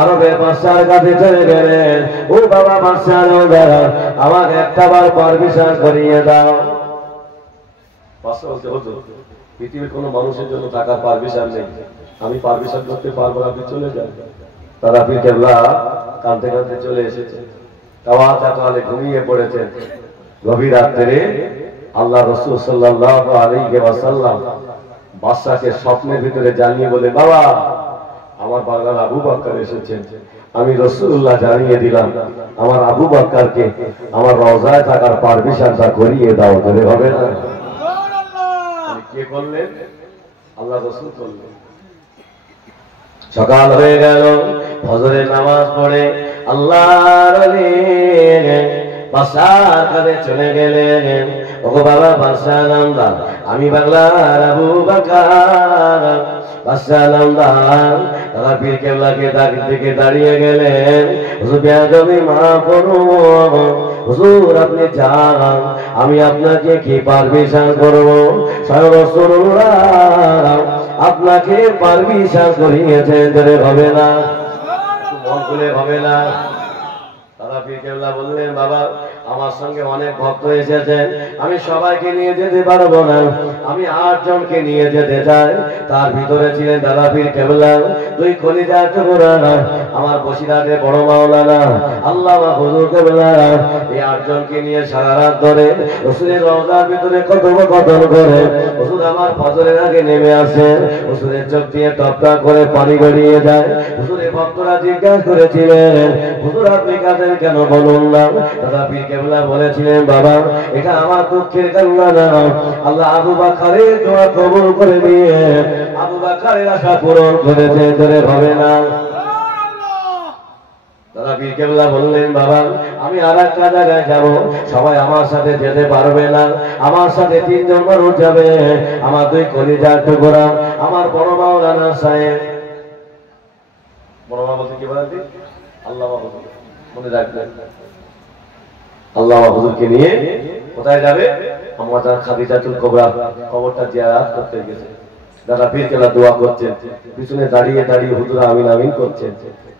আরবের বাদশার কাছে চলে গেলেন। ও বাবা বাদশা আমার একটা বার পারমিশন করিয়ে দাও। পৃথিবীর কোন মানুষের জন্য টাকার পারমিশন নেই, আমি পারমিশন করতে পারবো, আপনি চলে যান। তারা পীর কেবলা কাঁদতে কাঁদতে চলে এসেছে, কাওয়ালে ঘুমিয়ে পড়েছেন। গভীর রাত্রে আল্লাহ রাসূল সাল্লাল্লাহু আলাইহি ওয়াসাল্লাম বাদশাকে স্বপ্নের ভিতরে জানিয়ে বলে, বাবা আমার বাংলার আবু বকর এসেছেন, আমি রাসূলুল্লাহ জানিয়ে দিলাম আমার আবু বকরকে আমার রওজায় থাকার পারমিশনটা করিয়ে দাও। ধরে হবে না? কে করলেন? আল্লাহ রাসূল করলেন। সকাল হয়ে গেল, ফজরের নামাজ পড়ে আল্লাহর ওলি বাদশার কাছে চলে গেলেন। ওগো বাবা বাদশা নামদার, আমি বাংলার আবু বকর। বাদশা নামদার তারা পীর কেবলাকে দিকে দাঁড়িয়ে গেলেন। হুজুর বেয়াদবি মাফ করুন, হুজুর আপনি যান, আমি আপনাকে কি পারমিশন করবো? স্বয়ং রাসূলুল্লাহ আপনাকে পারমিশন করিয়েছেন, ধরে হবে না, মন খুলে হবে না। তারা পীর কেবলা বললেন, বাবা আমার সঙ্গে অনেক ভক্ত এসেছেন, আমি সবাইকে নিয়ে যেতে পারবো না, আমি 8 জনকে নিয়ে যেতে চাই। তার ভিতরে ছিলেন দাদা পীর কেবলা, 2 কলিজার টুকরা আমার বসিরহাটের বড় মাওলানা আল্লামা হুজুর কেবলা। এই 8 জনকে নিয়ে সারা রাত ধরে রাসূলের রওজার ভিতরে কথোপকথন করে হুজুর আমার ফজরের আগে নেমে আসেন। হুজুরের চোখ দিয়ে টপটপ করে পানি গড়িয়ে যায়। হুজুরের ভক্তরা জিজ্ঞাসা করেছিলেন, হুজুর আপনি কাঁদেন কেন, বলুন না। দাদা পীর কেবলা বলেছিলেন, বাবা এটা আমার দুঃখের কান্না না, আল্লাহ আবু বকরের দোয়া কবুল করে দিয়ে আবু বকরের আশা পূরণ করেছে, ধরে হবে না। দাদা পীর কেবলা বললেন, বাবা আমি আরেকটা জায়গায় যাব, সবাই আমার সাথে যেতে পারবে না, আমার সাথে 3 জন মানুষ যাবে, আমার 2 কলিজার টুকরা, আমার বড় মাওলানা সাহেব। বড় মা বলতে কি বলেন? আল্লামা হুজুর, মনে রাখবেন। আল্লামা হুজুরকে নিয়ে কোথায় যাবে? আমাদের খাদিজাতুল কুবরা কবরটা জিয়ারত করতে গেছে। দাদা পীর কেবলা দোয়া করছেন, পিছনে দাঁড়িয়ে দাঁড়িয়ে হুজুর আমিন আমিন করছেন।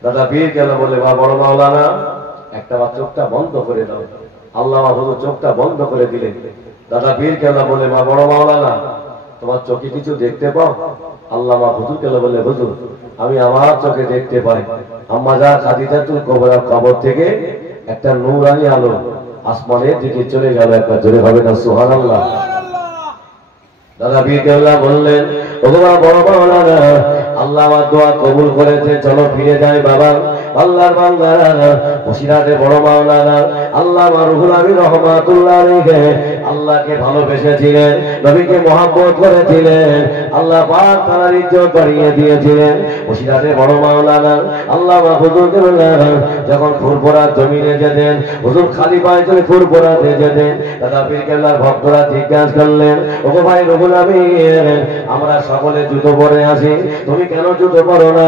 দাদা পীর কেবলা বলে, বা বড় মাওলানা একটা বার চোখটা বন্ধ করে দাও। আল্লামা হুজুর চোখটা বন্ধ করে দিলেন। দাদা পীর কেবলা বলে, মা বড় মাওলানা তোমার চোখে কিছু দেখতে পাও? আল্লামা হুজুর কেবলা বলে, হুজুর আমি আমার চোখে দেখতে পাই, আম্মাজা খাদিজাতুল কুবরা কবর থেকে একটা নূরানি আলো আসমানের দিকে চলে গেল। একবার জোরে হবে না সুবহানাল্লাহ? দাদা পীর কেবলা বললেন, ওগো বড় মাওলানা আল্লাহ আমার দোয়া কবুল করেছে, চলো ফিরে যাই। বাবা আল্লাহর বান্দারা বসিরহাটের বড় মাওলানা আল্লামা রুহুল আমিন রহমাতুল্লাহ আলাইহি আল্লাহকে ভালোবেসেছিলেন, নবীকে মহব্বত করেছিলেন, আল্লাহ পাক তার ইজ্জত বাড়িয়ে দিয়েছিলেন। বসিরহাটের বড় মাওলানা আল্লামা হুজুর কেবলা যখন ফুরফুরা জমিনে যেতেন, হুজুর খালি পায়ে চলে ফুরফুরাতে যেতেন। দাদা পীর কেবলার ভক্তরা জিজ্ঞাসা করলেন, ওগো ভাই রুহুল আমিন আমরা সকলে জুতো পরে আসি, তুমি কেন জুতো পরো না?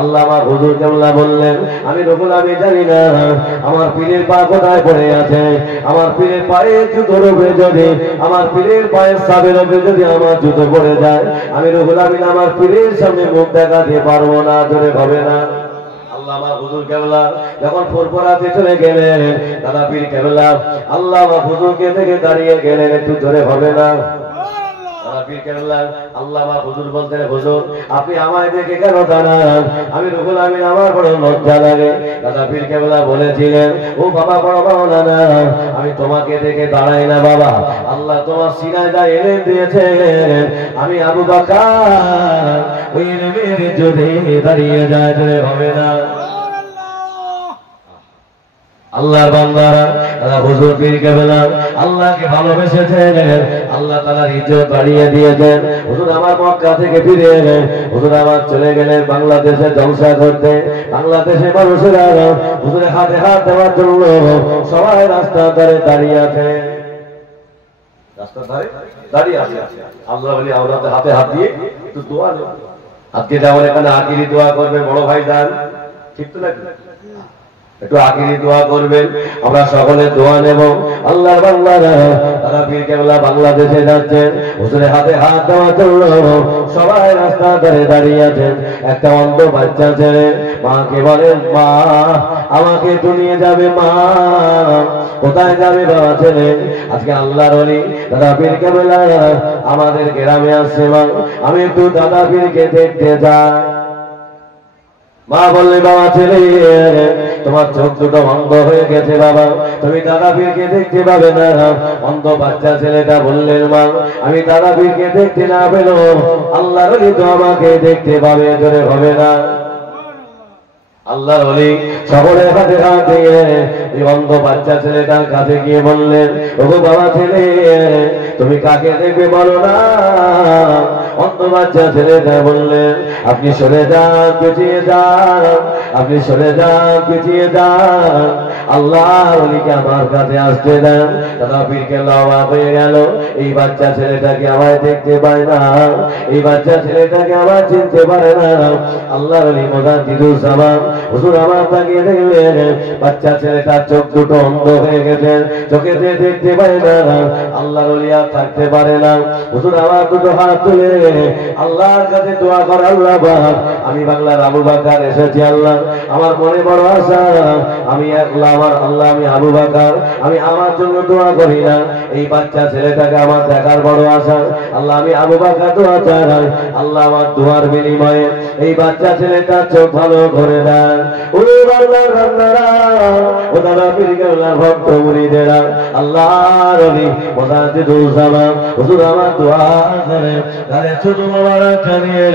আল্লামা হুজুর কেবলা বললেন, আমি রুহুল আমিন জানি না আমার পীরের পা কোথায় পড়ে আছে, আমার পীরের পায়ে জুতোর উপরে যদি, আমার পীরের পায়ের সাবের উপরে যদি আমার জুতো পড়ে যায়, আমি রুহুল আমিন আমার পীরের সামনে মুখ দেখাতে পারবো না, ধরে হবে না। আল্লামা হুজুর কেবলা যখন ফুরফুরাতে চলে গেলেন, দাদা পীর কেবলা আল্লামা হুজুরকে দেখে দাঁড়িয়ে গেলেন, একটু ধরে হবে না। পীর কেবলা আল্লামা হুজুর বলতেন, হুজুর আপনি আমায় দেখে কেন দাঁড়ান? আমি রুহুল আমিন, আমার বড় লজ্জা লাগে। দাদা পীর কেবলা বলেছিলেন, ও বাবা বড় মাওলানা, আমি তোমাকে দেখে দাঁড়াই না বাবা, আল্লাহ তোমার সিনায় যা এলেম দিয়েছেন, আমি আবু বকর ওই এলেমের জোরে দাঁড়িয়ে যায় হবে না। আল্লাহর বান্দারা তারা হুজুর পীর কেবলা আল্লাহকে ভালোবেসেছেন, আল্লাহ তাআলার ইজ্জত বাড়িয়ে দিয়েছেন। হুজুর আমার মক্কা থেকে ফিরে এলেন, হুজুর আমার চলে গেলেন বাংলাদেশে জলসা করতে। বাংলাদেশে মানুষেরা হুজুরের হাতে হাত দেওয়ার জন্য সবাই রাস্তার ধারে দাঁড়িয়ে আছে, রাস্তার ধারে দাঁড়িয়ে আছে। আল্লাহ বলি আমাদের হাতে হাত দিয়ে একটু দোয়া নেব। আজকে যেমন এখানে আখিরি দোয়া করবে বড় ভাই যান, ঠিক তো নাকি? একটু আখিরি দোয়া করবেন, আমরা সকলে দোয়া নেব। আল্লাহর বান্দারা তারা পীর কেবলা বাংলাদেশে যাচ্ছেন, হুজুরের হাতে হাত দেওয়ার জন্য সবাই রাস্তা ধরে দাঁড়িয়ে আছেন। একটা অন্ধ বাচ্চা ছেলে মাকে বলেন, মা আমাকে তো নিয়ে যাবে মা। কোথায় যাবে বাবা ছেলে? আজকে আল্লাহর ওলি দাদা পীর কেবলা আমাদের গ্রামে আসছে মা, আমি একটু দাদা পীরকে দেখতে যাই। মা বললে, বাবা ছেলে তোমার চোখ দুটো বন্ধ হয়ে গেছে বাবা, তুমি দাদা পীরকে দেখতে পাবে না। অন্ধ বাচ্চা ছেলেটা বললেন, মা আমি দাদা পীরকে দেখতে না পেলো আল্লাহর ওলি তো আমাকে দেখতে পাবে, জোরে হবে না। আল্লাহর ওলি সকলের হাতে হাত দিয়ে এই অন্ধ বাচ্চা ছেলেটার কাছে গিয়ে বললেন, ওগো বাবা ছেলে তুমি কাকে দেখবে বলো না। অন্ধ বাচ্চা ছেলেটা বললেন, আপনি সরে যান, পিছিয়ে যান, আপনি সরে যান, পিছিয়ে যান, আল্লাহর ওলিকে আমার কাছে আসতে দেন। দাদা পীর কেবলা অবাক হয়ে গেল, এই বাচ্চা ছেলেটাকে আমায় দেখতে পায় না, এই বাচ্চা ছেলেটাকে আমার চিনতে পারে না। আল্লাহর ওলি মুজাদ্দিদুজ্জামান হুজুর আমার তাকিয়ে দেখলেন, বাচ্চা ছেলেটার চোখ দুটো অন্ধ হয়ে গেছে, চোখেতে দেখতে পায় না। আল্লাহর ওলি আর থাকতে পারে না। হুজুর আমার দুটো হাত তুলে আল্লাহর কাছে দোয়া করে, আল্লাহ আমি বাংলার আবু বকর এসেছি, আল্লাহ আমার মনে বড় আশা, আমি আল্লাহ আমার আল্লাহ আমি আবু বকর, আমি আমার জন্য দোয়া করি না, এই বাচ্চা ছেলেটাকে আমার দেখার বড় আশা, আল্লাহ আমি আবু বকর দোয়া চাই, আল্লাহ আমার দোয়ার বিনিময়ে এই বাচ্চা ছেলেটার চোখ ভালো করে দেন। ও আল্লাহর বান্দারা, ও দাদা পীর কেবলার ভক্ত মুরিদেরা, আল্লাহর ওলি মুজাদ্দিদুজ্জামান হুজুর আমার দোয়া করে তারে ছোট বাবারা কানিয়ে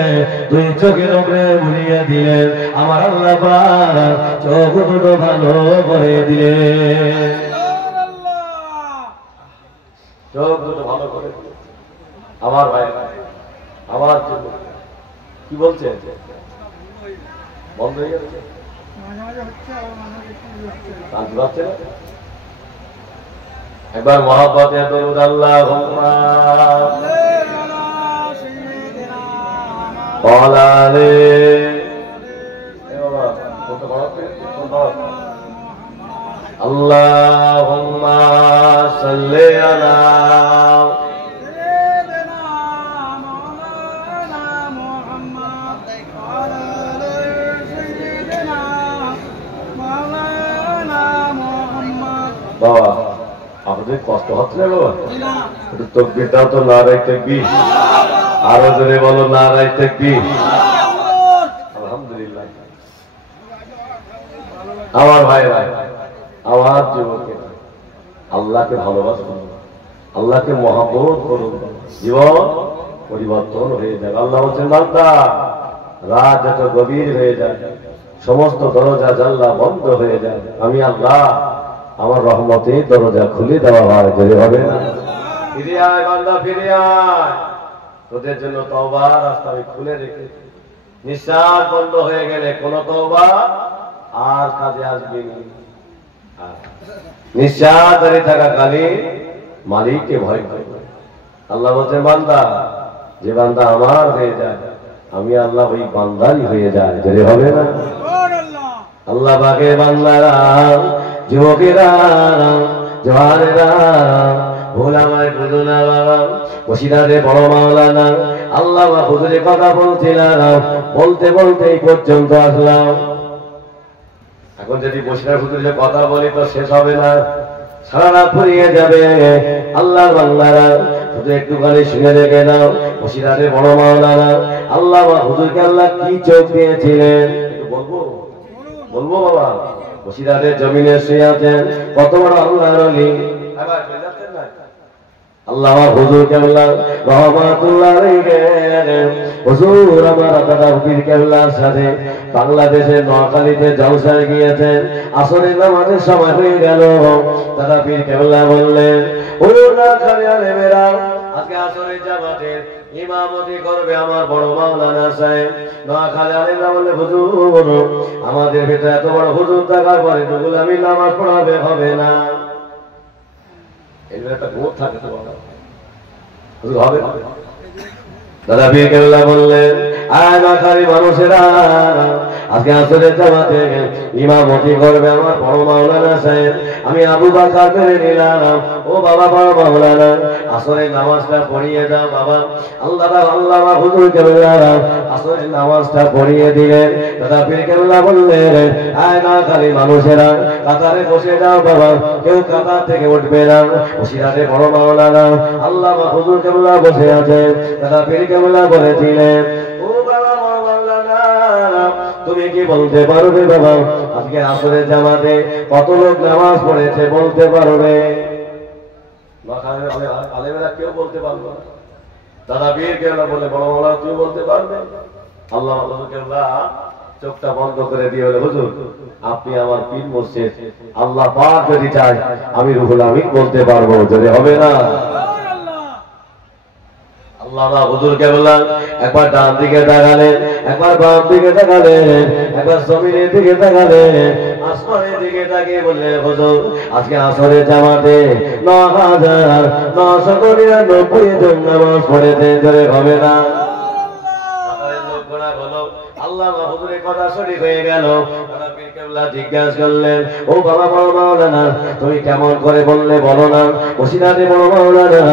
তুই চোখের উপরে মুড়িয়ে দিলেন, আমার আল্লাহ পাক চোখ দুটো ভালো করে দিলেন, চোখ দুটো ভালো করে দিলেন। আমার ভাই আমার জন্য কি বলছে বন্ধ হয়ে যাচ্ছে, একবার মহব্বতে দরুদ আল্লাহুম্মা ওয়ালালে আল্লাহুম্মা সাল্লি আলা বাবা। আপনাদের কষ্ট হচ্ছে না বাবা? একটু তকবীর দাও তো, নারায়ে তাকবীর, আরো জোরে বলো নারায়ে তাকবীর। আলহামদুলিল্লাহ। আমার ভাই ভাই আমার যুবকেরা, আল্লাহকে ভালোবাসুন, আল্লাহকে মহব্বত করুন, জীবন পরিবর্তন হয়ে যাবে। আল্লাহ বলছেন, বান্দা রাত যত গভীর হয়ে যায়, সমস্ত দরজা জানলা বন্ধ হয়ে যায়, আমি আল্লাহ আমার রহমতে দরজা খুলে দেওয়া হয়, যদি হবে না। ফিরে আয় বান্দা, ফিরে আয়, তোদের জন্য তওবার রাস্তা আমি খুলে রেখেছি। নিঃশ্বাস বন্ধ হয়ে গেলে কোন তওবা আর কাজে আসবে না। নিঃশ্বাস দাঁড়িয়ে থাকাকালীন মালিককে ভয় করবে। আল্লাহ বলছেন, বান্দা যে বান্দা আমার হয়ে যায়, আমি আল্লাহ ওই বান্দারই হয়ে যায়, যদি হবে না। আল্লাহ পাকের বান্দারা, যুবকেরা, জওয়ানেরা, ভুল আমায় বুঝো না বাবা, বসিরারে বড় মাওলানা আল্লাহ হুজুরের কথা বলছিলাম, বলতে বলতে এই পর্যন্ত আসলাম। এখন যদি বসিরার হুজুরের কথা বলি তো শেষ হবে না, সারা রাত ফুরিয়ে যাবে। আল্লাহর বান্দারা শুধু একটুখানি শুনে রেখে দাও বসিরহাটের বড় মাওলানা আল্লামা হুজুরকে আল্লাহ কি চোখ দিয়েছিলেন একটু বলবো বলবো বাবা বসিরহাটের জমিনে শুয়ে আছেন কত বড় আল্লাহর ওলি আল্লামা হুজুর কেবলা রহমাতুল্লাহ আলাইহি হুজুর আমার দাদা পীর কেবলার সাথে বাংলাদেশের নোয়াখালীতে জলসায় গিয়েছেন আসরের নামাজের সময় হয়ে গেল দাদা পীর কেবলা বললেন ও নোয়াখালী আলেমেরা আজকে আসরের জামাতে ইমামতি করবে আমার বড় মাওলানা সাহেব নোয়াখালী আলেমরা বললে হুজুর আমাদের ভিতরে এত বড় হুজুর থাকার পরে তো গোলামি নামাজ পড়াবে হবে না একটা গোট থাকে তো হবে দাদা পীর কেবলা বললেন আয় নোয়াখালী মানুষেরা আজকে আসরের জামাতে ইমামতি করবে আমার বড় মাওলানা সাহেব আমি আবু বকর মেনে নিলাম ও বাবা বড় মাওলানা আসরের নামাজটা পড়িয়ে দাও বাবা আল্লামা হুজুর কেবলা আসরের নামাজটা পড়িয়ে দিলেন দাদা পীর কেবলা বললেন আয় নোয়াখালী মানুষেরা কাতারে বসে যাও বাবা কেউ কাতার থেকে উঠবে না বসিরহাটে বড় মাওলানা আল্লামা হুজুর কেবলা বসে আছেন দাদা পীর কেবলা বলেছিলেন ও বাবা বড় মাওলানা তুমি কি বলতে পারবে বাবা আজকে আসরের জামাতে কত লোক নামাজ পড়েছে বলতে পারবে আলেমেরা কেউ বলতে পারবে দাদা পীর কেবলা বলে বড় মাওলানা তুমি বলতে পারবে আল্লামা হুজুর কেবলা চোখটা বন্ধ করে দিয়ে বলে হুজুর আপনি আমার পীর মুর্শিদ আল্লাহ পাক যদি চায় আমি রুহুল আমিন বলতে পারবো যদি হবে না আল্লামা হুজুর কেবলা একবার ডান দিকে তাকালেন একবার বাম দিকে তাকালেন একবার জমিনের দিকে তাকালেন আসমানের দিকে তাকিয়ে বললেন হুজুর আজকে আসরের জামাতে ৯৯৯৯ জন নামাজ পড়েছে ধরে হবে না আল্লামা হুজুরের কথা শরীফ হয়ে গেল দাদা পীর কেবলা জিজ্ঞাসা করলেন ও বাবা বড় মাওলানা তুমি কেমন করে বললে বলো না বসিরহাটে বড় মাওলানা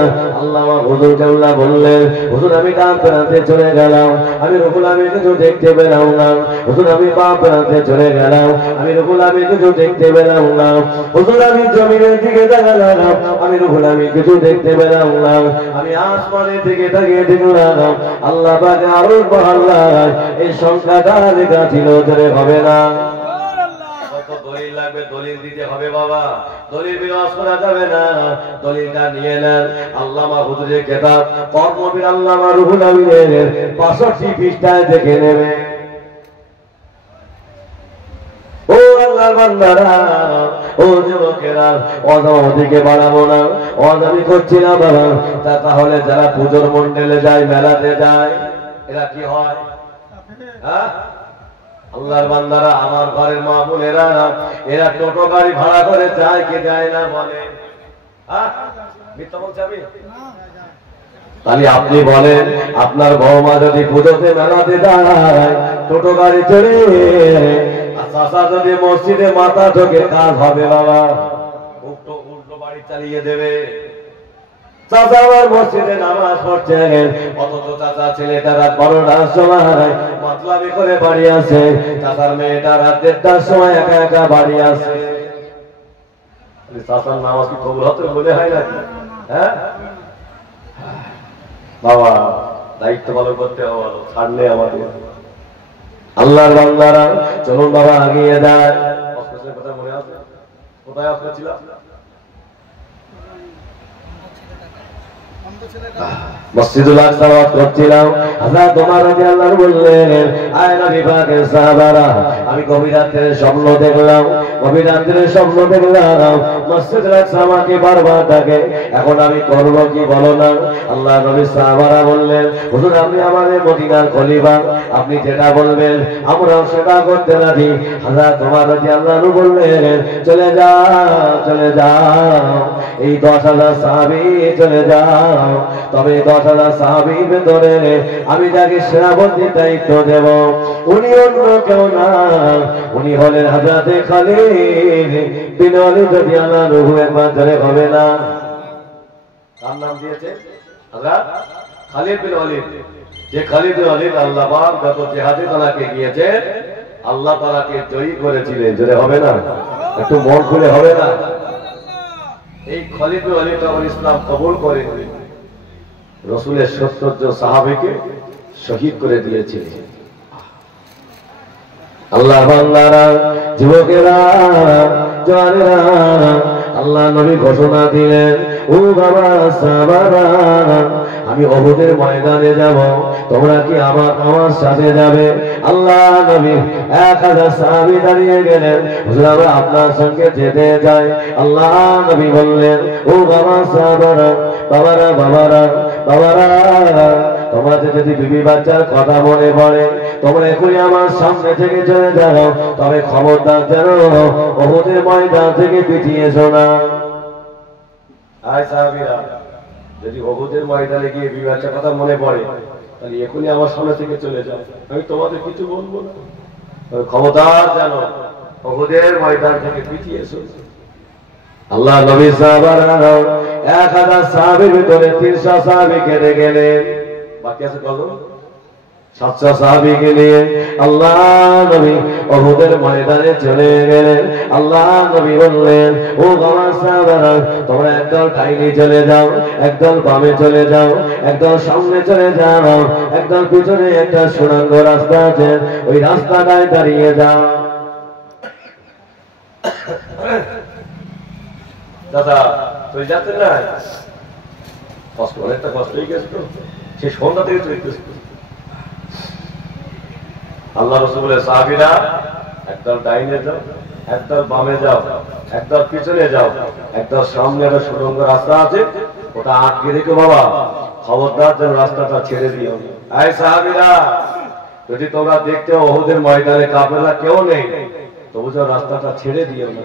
আল্লামা হুজুর কেবলা বললেন হুজুর আমি ডান প্রান্তে চলে গেলাম আমি রুহুল আমিন কিছু দেখতে পেলাম না হুজুর আমি বাম প্রান্তে চলে গেলাম আমি রুহুল আমিন কিছু দেখতে পেলাম না হুজুর আমি জমিনের দিকে তাকালাম আমি রুহুল আমিন কিছু দেখতে পেলাম না আমি আসমানের দিকে তাকিয়ে দেখলাম আল্লাহ পাক আরো বহাল্লাহ এই সংখ্যাটা লেখা ছিল ধরে হবে না কত দলিল লাগবে দলিল দিতে হবে বাবা দলিল বিনাশ করা যাবে না দলিলটা নিয়ে নেন আল্লামা হুজুরের কিতাব কর্মবীর আল্লামা রুহুল আমিনের ৬৫ পৃষ্ঠায় দেখে নেবে ও আল্লাহর বান্দারা ও যুবকেরা অজাদিকে বাড়াবো না অজাদি করছি না বাবা তাহলে যারা পুজোর মন্ডলে যায় মেলাতে যায় এরা কি হয় আল্লাহর বান্দারা আমার ঘরের মা বোনেরা এরা টোটো গাড়ি ভাড়া করে যায় কি যায় না বলে মিথ্যা বলছি আমি তাহলে আপনি বলেন আপনার বৌমা যদি পুজোতে মেলাতে যায় টোটো গাড়ি চড়ে চাচা যদি মসজিদে মাথা ঢোকে কাজ হবে বাবা উল্টো উল্টো বাড়ি চালিয়ে দেবে চাচা আমার মসজিদে নামাজ পড়ছে অথচ চাচা ছেলেটা রাত ১২টার সময় মাতলামি করে বাড়ি আসে চাচার মেয়েটা রাত ১:৩০টার সময় একা একা বাড়ি আসে চাচার নামাজ কি কবুল হতে বলে হয় নাকি হ্যাঁ বাবা দায়িত্ব পালন করতে হবে ছাড়লে আমাদের আল্লাহর বান্দারা চলুন বাবা আগিয়ে যায় কথা মনে আছে কোথায় আসছিল মসজিদুল আকসা ওয়াজ করছিলাম হযরত ওমর রাদিয়াল্লাহু আনহু বললেন আয় নবী পাকের সাহাবারা আমি গভীর রাতের স্বপ্ন দেখলাম মসজিদুল আকসা আমাকে বারবার ডাকে এখন আমি করব কি বলো না আল্লাহ নবীর সাহাবারা বললেন হুজুর আপনি আমাদের মদিনার খলিফা আপনি যেটা বলবেন আমরাও সেটা করতে রাজি হযরত ওমর রাদিয়াল্লাহু আনহু বললেন চলে যাও এই ১০,০০০ সাহাবী চলে যাও তবে ১০,০০০ সাহাবীর ভেতরে আমি যাকে সেনাপতির দায়িত্ব দেব উনি অন্য কেউ না উনি হলেন হযরত খালিদ বিন ওয়ালিদ রাদিয়াল্লাহু আনহু একবার ধরে হবে না তার নাম দিয়েছে হযরত খালিদ বিন ওয়ালিদ যে খালিদ বিন ওয়ালিদ আল্লাহ পাক যত জিহাদে তালাকে গিয়েছে আল্লাহ তাআলাকে জয়ী করেছিলেন ধরে হবে না একটু মন খুলে হবে না এই খালিদ বিন ওয়ালিদ যখন ইসলাম কবুল করে রসুলের 70 জন সাহাবীকে শহীদ করে দিয়েছিলেন। আল্লাহ বান্দারা, যুবকেরা, জওয়ানেরা, আল্লাহ নবী ঘোষণা দিলেন, ও বাবা সাহাবারা, আমি উহুদের ময়দানে যাব, তোমরা কি আমার সাথে যাবে? আল্লাহ নবী 1000 সাহাবী দাঁড়িয়ে গেলেন, হুজুর আমরা আপনার সঙ্গে যেতে চাই। আল্লাহ নবী বললেন, ও বাবা সাহাবারা, বাবারা বাবারা বাবারা, তোমাদের যদি বিবি বাচ্চার কথা মনে পড়ে তোমরা এখনই আমার সামনে থেকে চলে যাও, তবে খবরদার যেন উহুদের ময়দান থেকে পিছিয়ে এসো না। আয় সাহাবীরা, যদি উহুদের ময়দানে গিয়ে বিবি বাচ্চার কথা মনে পড়ে তাহলে এখনই আমার সামনে থেকে চলে যাও, আমি তোমাদের কিছু বলবো না। খবরদার যেন উহুদের ময়দান থেকে পিছিয়ে এসো। আল্লাহ নবী সাহাবারা 1000 সাহাবীর ভিতরে 300 সাহাবী কেটে গেলেন, বাকি আছে কত? 700 সাহাবীকে নিয়ে আল্লাহ নবী উহুদের ময়দানে চলে গেলেন। আল্লাহ নবী বললেন, ও আমার সাহাবারা, তোমরা একদল ডাইনে চলে যাও, একদল বামে চলে যাও, একদল সামনে চলে যাও, একদল পিছনে একটা সুড়ঙ্গ রাস্তা আছে, ওই রাস্তাটায় দাঁড়িয়ে যাও। দাদা তুই যাচ্ছেন না, কষ্ট, অনেকটা কষ্ট হয়ে গেছে তো, সেই সন্ধ্যা থেকে চলতেছে। আল্লাহ রাসূল বলে, সাহাবীরা একদল ডাইনে যাও, একদল বামে যাও, একদল পিছনে যাও, একদল সামনে একটা সুড়ঙ্গ রাস্তা আছে, ওটা আটকে রেখো বাবা, খবরদার যেন রাস্তাটা ছেড়ে দিও। এই সাহাবীরা, যদি তোমরা দেখতে উহুদের ময়দানে কাফেররা কেউ নেই, তবু যেন রাস্তাটা ছেড়ে দিও না।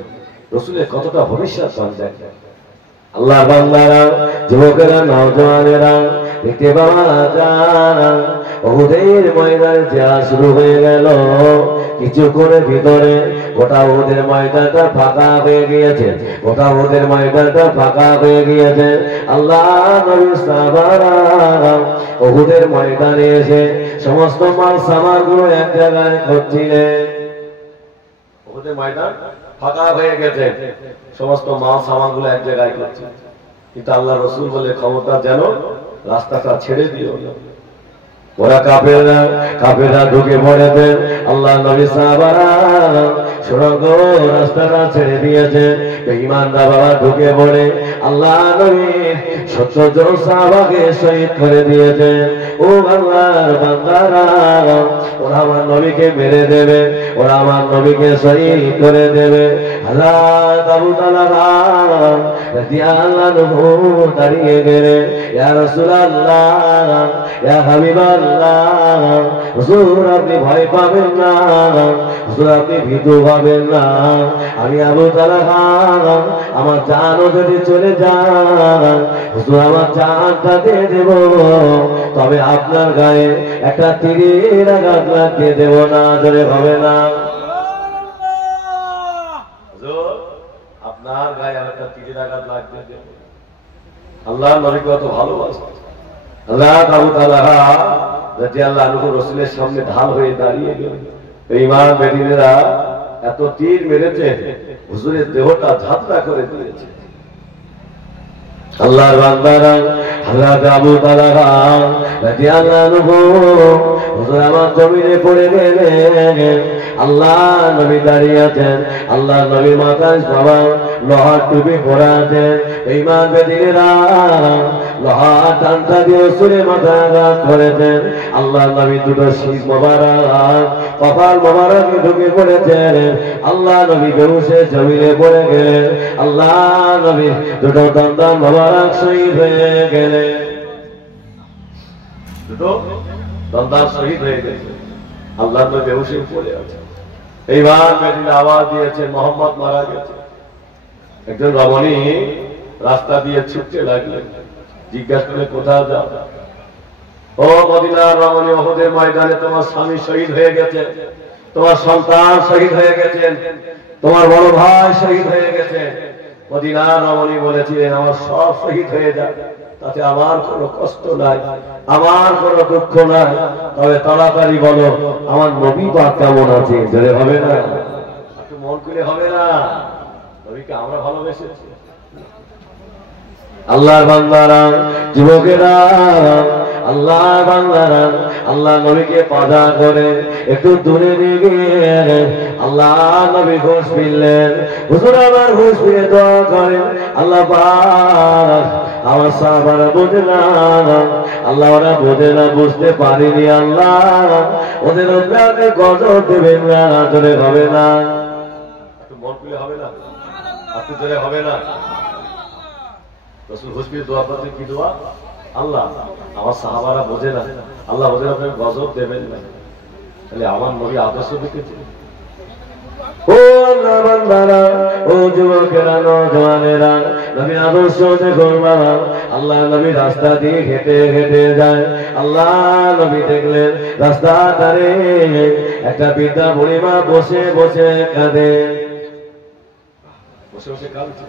রাসূলের কতটা ভবিষ্যৎবাণী দেখে। আল্লাহ বান্দারা, যুবকেরা, নওজওয়ানেরা, দেখতে পাওয়া যায় উহুদের ময়দানে যা শুরু হয়ে গেল, কিছুক্ষণের ভিতরে গোটা উহুদের ময়দানটা ফাঁকা হয়ে গিয়েছে, গোটা উহুদের ময়দানটা ফাঁকা হয়ে গিয়েছে। আল্লাহ নবী সাহাবারা উহুদের ময়দানে এসে সমস্ত মাল সামানগুলো এক জায়গায় করছিলেন। উহুদের ময়দান ফাঁকা হয়ে গেছে, সমস্ত মাল সামানগুলো এক জায়গায় করছে, কিন্তু আল্লাহ রাসূল বলে, খবরদার যেন রাস্তাটা ছেড়ে দিও। ওরা কাফেররা ঢুকে পড়েছে, আল্লাহ নবী সাহাবারা সুড়ঙ্গ রাস্তাটা ছেড়ে দিয়েছে, বেঈমানরা বাবা ঢুকে পড়ে আল্লাহ নবী 70 জন সাহাবাকে শহীদ করে দিয়েছে। ও আল্লাহর বান্দারা, ওরা আমার নবীকে মেরে দেবে, ওরা আমার নবীকে শহীদ করে দেবে। হযরত আবু তালহা রাদিয়াল্লাহু দাঁড়িয়ে গেলেন, ইয়া রাসূলুল্লাহ, ইয়া হাবিবাল্লাহ, হুজুর আপনি ভয় পাবেন না, হুজুর আপনি ভীতু হবেন না, আমি আবু তালহা, আমার জানও যদি চলে যায় হুজুর আমার জানটা দিয়ে দেব, তবে আপনার গায়ে একটা তীরের আঘাত লাগতে দেব না। ধরে হবে না, আপনার গায়ে একটা তীরের আঘাত লাগতে দেব। আল্লাহ নবীকে কত ভালোবাসে। আল্লাহ আবু তালহা রাদিয়াল্লাহু আনহু রাসূলের সামনে ঢাল হয়ে দাঁড়িয়ে গেলেন। বেঈমান বেদিনেরা এত তীর মেরেছে, হুজুরের দেহটা ঝাঁঝরা করে দিয়েছে। আল্লাহর বান্দারা, হযরত আবু তালহা রাদিয়াল্লাহু আনহু হুজুর আমার জমিনে পড়ে গেলেন। আল্লাহ নবী দাঁড়িয়ে আছেন, আল্লাহ নবী মাথায় বাবা লোহার টুপি পরা আছেন। বেঈমান বেদিনেরা লোহার ডান্ডা দিয়ে সুরে মাথায় আঘাত করেছেন। আল্লাহ নবী দুটো শীষ মোবারক কপাল মোবারকে ঢুকে পড়েছেন। আল্লাহ নবী বেহুশে জমিনে পড়ে গেলেন। আল্লাহ নবী দুটো দন্তান মোবারক শহীদ হয়ে গেলেন, দুটো দন্তান শহীদ হয়ে গেছে। আল্লাহ নবী বেহুশে পড়ে আছে। এইবার বেদিন আওয়াজ দিয়েছে, মোহাম্মদ মারা গেছে। একজন রমণী রাস্তা দিয়ে ছুটতে লাগলেন, জিজ্ঞাসা করে কোথায় যাও? ও মদিনার রমণী, উহুদের ময়দানে তোমার স্বামী শহীদ হয়ে গেছে, তোমার সন্তান শহীদ হয়ে গেছেন, তোমার বড় ভাই শহীদ হয়ে গেছে। মদিনার রমণী বলেছিলেন, আমার সব শহীদ হয়ে যায়, তাতে আমার কোনো কষ্ট নাই, আমার কোনো দুঃখ নাই, তবে তাড়াতাড়ি বলো আমার নবী পাক কেমন আছে? ধরে হবে না, একটু মন করে হবে না? নবীকে আমরা ভালোবেসেছি। আল্লাহর বান্দারা, যুবকেরা, আল্লাহর বান্দারা আল্লাহ নবীকে পাজা করে একটু দূরে নিয়ে গিয়ে আল্লাহ নবী হুঁশ ফিরলেন। হুজুর আমার হুঁশ ফিরে দোয়া করেন, আল্লাহ পাক আমার সাহাবারা বোঝে না, আল্লাহ ওরা বোঝে না, বুঝতে পারিনি আল্লাহ, ওদের উপরে আপনি গজব দেবেন না, ধরে হবে না, একটু মন খুলে হবে না, আপনি ধরে হবে না। রাসূল হুঁশ ফিরে দোয়া করতে কি দোয়া? আল্লাহ আমার সাহাবারা বোঝে না, আল্লাহ ওদের উপরে গজব দেবেন না। তাহলে আমার নবী আদর্শ দেখেছে। ও আল্লাহ বান্দারা, ও যুবকেরা, নওজওয়ানেরা, নবীর আদর্শ দেখুন বাবা। আল্লাহ নবী রাস্তা দিয়ে হেঁটে হেঁটে যায়, আল্লাহ নবী দেখলেন রাস্তার ধারে একটা বৃদ্ধা বুড়িমা বসে বসে কাঁদে, বসে বসে কাঁদছে।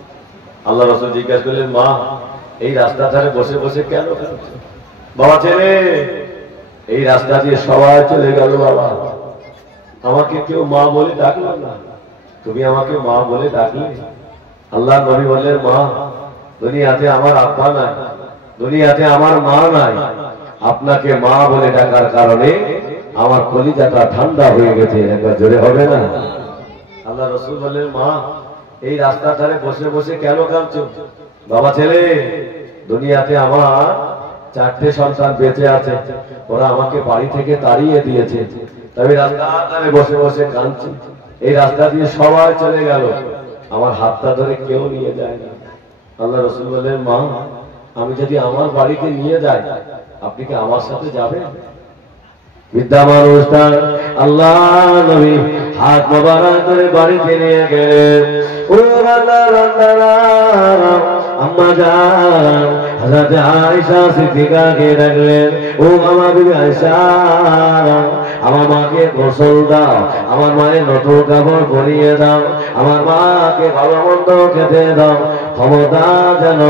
আল্লাহ রাসূল জিজ্ঞাসা করলেন, মা এই রাস্তার ধারে বসে বসে কেন কাঁদছো? বাবা ছেলে, এই রাস্তা দিয়ে সবাই চলে গেল বাবা, আমাকে কেউ মা বলে ডাকলো না, তুমি আমাকে মা বলে ডাকলে। আল্লাহ নবী বললেন, মা দুনিয়াতে আমার আব্বা নাই, দুনিয়াতে আমার মা নাই, আপনাকে মা বলে ডাকার কারণে আমার কলিজাটা ঠান্ডা হয়ে গেছে, একবার জোরে হবে না? আল্লাহ রাসূল বললেন, মা এই রাস্তার ধারে বসে বসে কেন কাঁদছো? বাবা ছেলে, দুনিয়াতে আমার 4টে সন্তান বেঁচে আছে, ওরা আমাকে বাড়ি থেকে তাড়িয়ে দিয়েছে, তবে রাস্তার ধারে বসে বসে কাঁদছি। এই রাস্তা দিয়ে সবাই চলে গেল, আমার হাতটা ধরে কেউ নিয়ে যায় না। আল্লাহ রাসূল বললেন, মা আমি যদি আমার বাড়িতে নিয়ে যাই, আপনি কি আমার সাথে যাবেন? বৃদ্ধা মানুষটা আল্লাহ নবী হাত মোবারক করে বাড়িতে নিয়ে গেলেন। ও আল্লাহর বান্দারা, আম্মা জান হযরত আয়েশা সিদ্দিকাকে ডাকলেন, ও আমার বিবি আয়েশা, আমার মাকে গোসল দাও, আমার মায়ের নতুন কাপড় পরিয়ে দাও, আমার মাকে ভালো মন্দ খেতে দাও, খবরদার যেন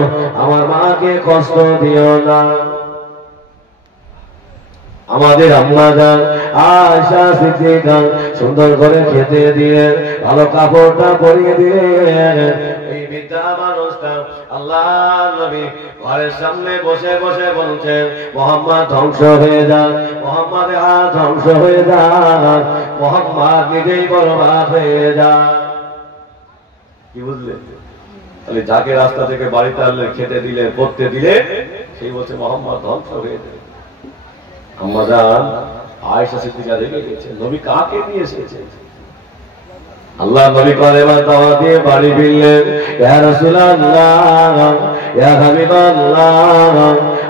আমার মাকে কষ্ট দিও না। আমাদের আম্মা জান আয়েশা সিদ্দিকা সুন্দর করে খেতে দিয়ে ভালো কাপড়টা পরিয়ে দিয়ে এই বৃদ্ধা মানুষটা আল্লাহ নবী ঘরের সামনে বসে বসে বলছে, মুহাম্মদ ধ্বংস হয়ে যান, মুহাম্মদ ধ্বংস হয়ে যান, মুহাম্মদ নিজেই বরবাদ হয়ে যান। কি বুঝলে? তাহলে যাকে রাস্তা থেকে বাড়িতে আনলে, খেতে দিলে, পড়তে দিলে, সেই বলছে মুহাম্মদ ধ্বংস হয়ে যায়। আম্মা জান আয়েশা সিদ্দিকা রেগে গেছে, নবী কাকে নিয়ে এসেছে? আল্লাহ নবী কলেমা দাওয়াত দিয়ে বাড়ি ফিরলেন। ইয়া রাসূলুল্লাহ, ইয়া হাবিবাল্লাহ,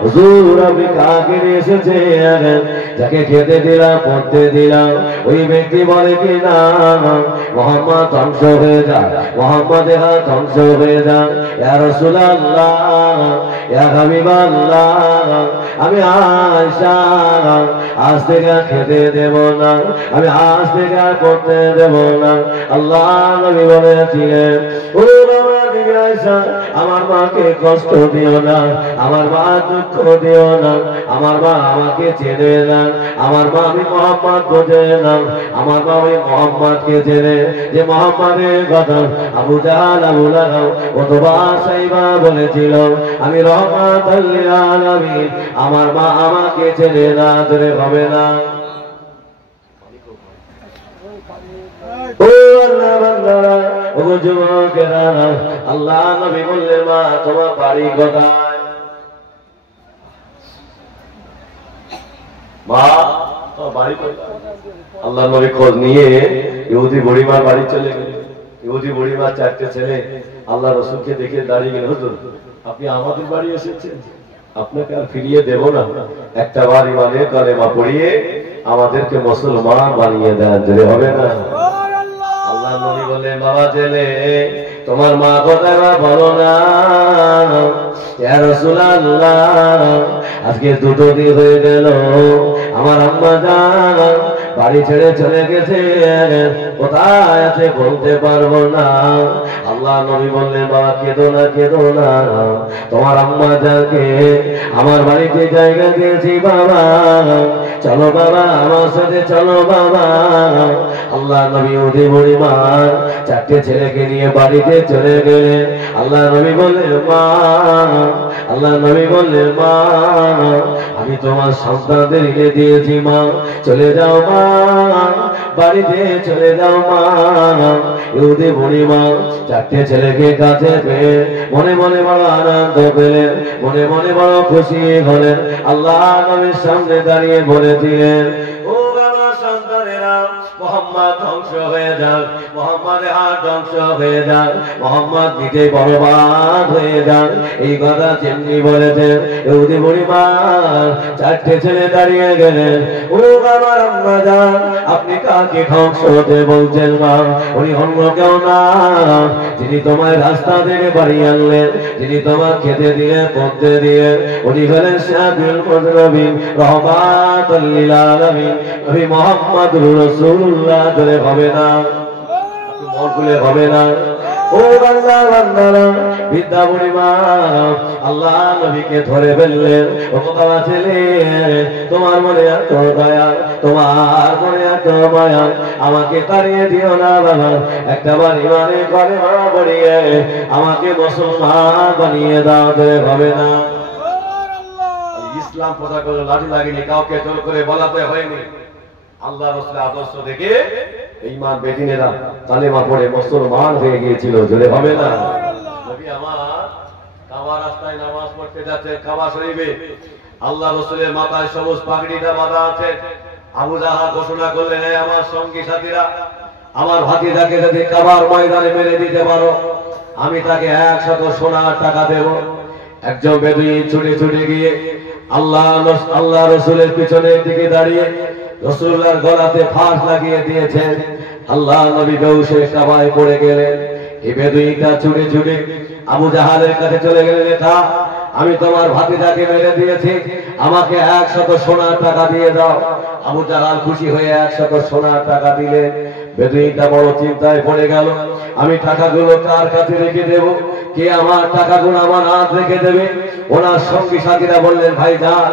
হুজুর আপনি কাকে নিয়ে এসেছেন? যাকে খেতে দিলাম, পড়তে দিলাম, ওই ব্যক্তি বলে কি না মুহাম্মদ ধ্বংস হয়ে যায়, মুহাম্মদ ধ্বংস হয়ে যায়। ইয়া রাসূলুল্লাহ, ইয়া হাবিবাল্লাহ, আমি আয়েশা আজ থেকে খেতে দেব না, আমি আজ থেকে পড়তে দেব না। আল্লাহ নবী বলেছিলেন, ও আমার বিবি আয়েশা, আমার মাকে কষ্ট দিও না, আমার মা দুঃখ দিও না, আমার মা আমাকে চেনে না, আমার মা আমি মুহাম্মদ বোঝে না, আমার মা ওই মুহাম্মদকে চেনে যে মুহাম্মাদের কথা আবু জাহল, আবু লাহাব অথবা সাইবা বলেছিল আমি রাহমাতুল লিল আলামিন, আমার মা আমাকে চেনে না, ধরে হবে না। ও আল্লাহ বান্দারা, ও যুবকেরা, আল্লাহ নবী বললেন, মা তোমার বাড়ি কোথায়? মা তোমার বাড়ি কোথায়? আল্লাহ নবী খোঁজ নিয়ে ইহুদি বুড়িমার বাড়ি চলে গেলেন। ইহুদি বুড়িমার 4টে ছেলে আল্লাহ রাসূলকে দেখে দাঁড়িয়ে গেল, হুজুর আপনি আমাদের বাড়ি এসেছেন, আপনাকে আর ফিরিয়ে দেব না, একটা বার ইমানে কালেমা পড়িয়ে আমাদেরকে মুসলমান বানিয়ে দেন, যদি হবে না? আল্লাহ নবী বললেন, বাবা ছেলে তোমার মা কোথায় বলো না। ইয়া রাসূলুল্লাহ, আজকে 2 দিন হয়ে গেল আমার আম্মা জান বাড়ি ছেড়ে চলে গেছে, কোথায় আছে বলতে পারবো না। আল্লাহ নবী বললেন, বাবা কেঁদো না, কেঁদো না, তোমার আম্মা জানকে আমার বাড়িতে জায়গা দিয়েছি বাবা, চলো বাবা আমার সাথে চলো বাবা। আল্লাহ নবী উঠে বুড়িমা চারটে ছেলেকে নিয়ে বাড়িতে চলে গেলেন। আল্লাহ নবী বললেন মা, আল্লাহ নবী বললেন মা আমি তোমার সন্তানদেরকে দিয়েছি মা, চলে যাও মা, বাড়িতে চলে যাও মা। ইহুদি বুড়িমা চারটে ছেলেকে কাছে পেয়ে মনে মনে বড় আনন্দ পেলেন, মনে মনে বড় খুশি হলেন। আল্লাহ নবীর সামনে দাঁড়িয়ে বলেছিলেন ও বাবা সন্তানেরা মোহাম্মদ ধ্বংস হয়ে যাক, মোহাম্মদের হাত ধ্বংস হয়ে যাক, মোহাম্মদ দিতে বরবাদ হয়ে যাক। এই কথা যেমনি বলেছেন ইহুদি বুড়িমা চারটে ছেলে দাঁড়িয়ে গেলেন। ও বাবার আম্মা যান আপনি কাকে ধ্বংস হতে বলছেন মা? উনি অন্য কেউ না, যিনি তোমার রাস্তা থেকে বাড়ি আনলেন, যিনি তোমার খেতে দিয়ে পড়তে দিয়ে, উনি হলেন শাফিউল মুজরিমিন রাহমাতুল লিল আলামিন নবী মুহাম্মদুর রাসূলুল্লাহ। ধরে হবে না, মন খুলে হবে না। ও বান্দা বান্দারা বিদ্যা বুড়িমা আল্লাহ নবীকে ধরে ফেললেন। ও বাবা ছেলে তোমার মনে এত দয়া, তোমার মনে এত মায়া, আমাকে তাড়িয়ে দিও না বাবা, একটা বার ইমানে করে মা পড়িয়ে আমাকে মুসলমান বানিয়ে দাও। ধরে হবে না। ইসলাম প্রচার করে লাঠি লাগেনি, কাউকে জোর করে বলাতে হয়নি। আল্লাহ রাসূলের আদর্শ দেখে ঈমান বেদিনেরা কালেমা পড়ে মুসলমান হয়ে গিয়েছিল। জোরে হবে না। নবী আমার কাবা রাস্তায় নামাজ পড়তে যাচ্ছে, কাবা শরীফে আল্লাহ রাসূলের মাথায় সবুজ পাগড়িটা বাঁধা আছে। আবু জাহাল ঘোষণা করলেন হে আমার সঙ্গী সাথীরা, আমার ভাতিজাকে যদি কাবার ময়দানে মেরে দিতে পারো আমি তাকে 100 সোনার টাকা দেব। একজন বেদুইন ছুটে ছুটে গিয়ে আল্লাহ রাসূলের পিছনের দিকে দাঁড়িয়ে রাসূলুল্লাহর গলাতে ফাঁস লাগিয়ে দিয়েছেন। আল্লাহ নবী বেহুশে কাবায় পড়ে গেলেন। এই বেদুইনটা ছুটে ছুটে আবু জাহালের কাছে চলে গেলেন, নেতা আমি তোমার ভাতিজাকে মেরে দিয়েছি, আমাকে 100 সোনার টাকা দিয়ে দাও। আবু জাহাল খুশি হয়ে 100 সোনার টাকা দিলেন। বেদুইনটা বড় চিন্তায় পড়ে গেল, আমি টাকাগুলো কার কাছে রেখে দেব? কে আমার টাকাগুলো আমার হাত রেখে দেবে? ওনার সঙ্গী সাথীরা বললেন ভাই যান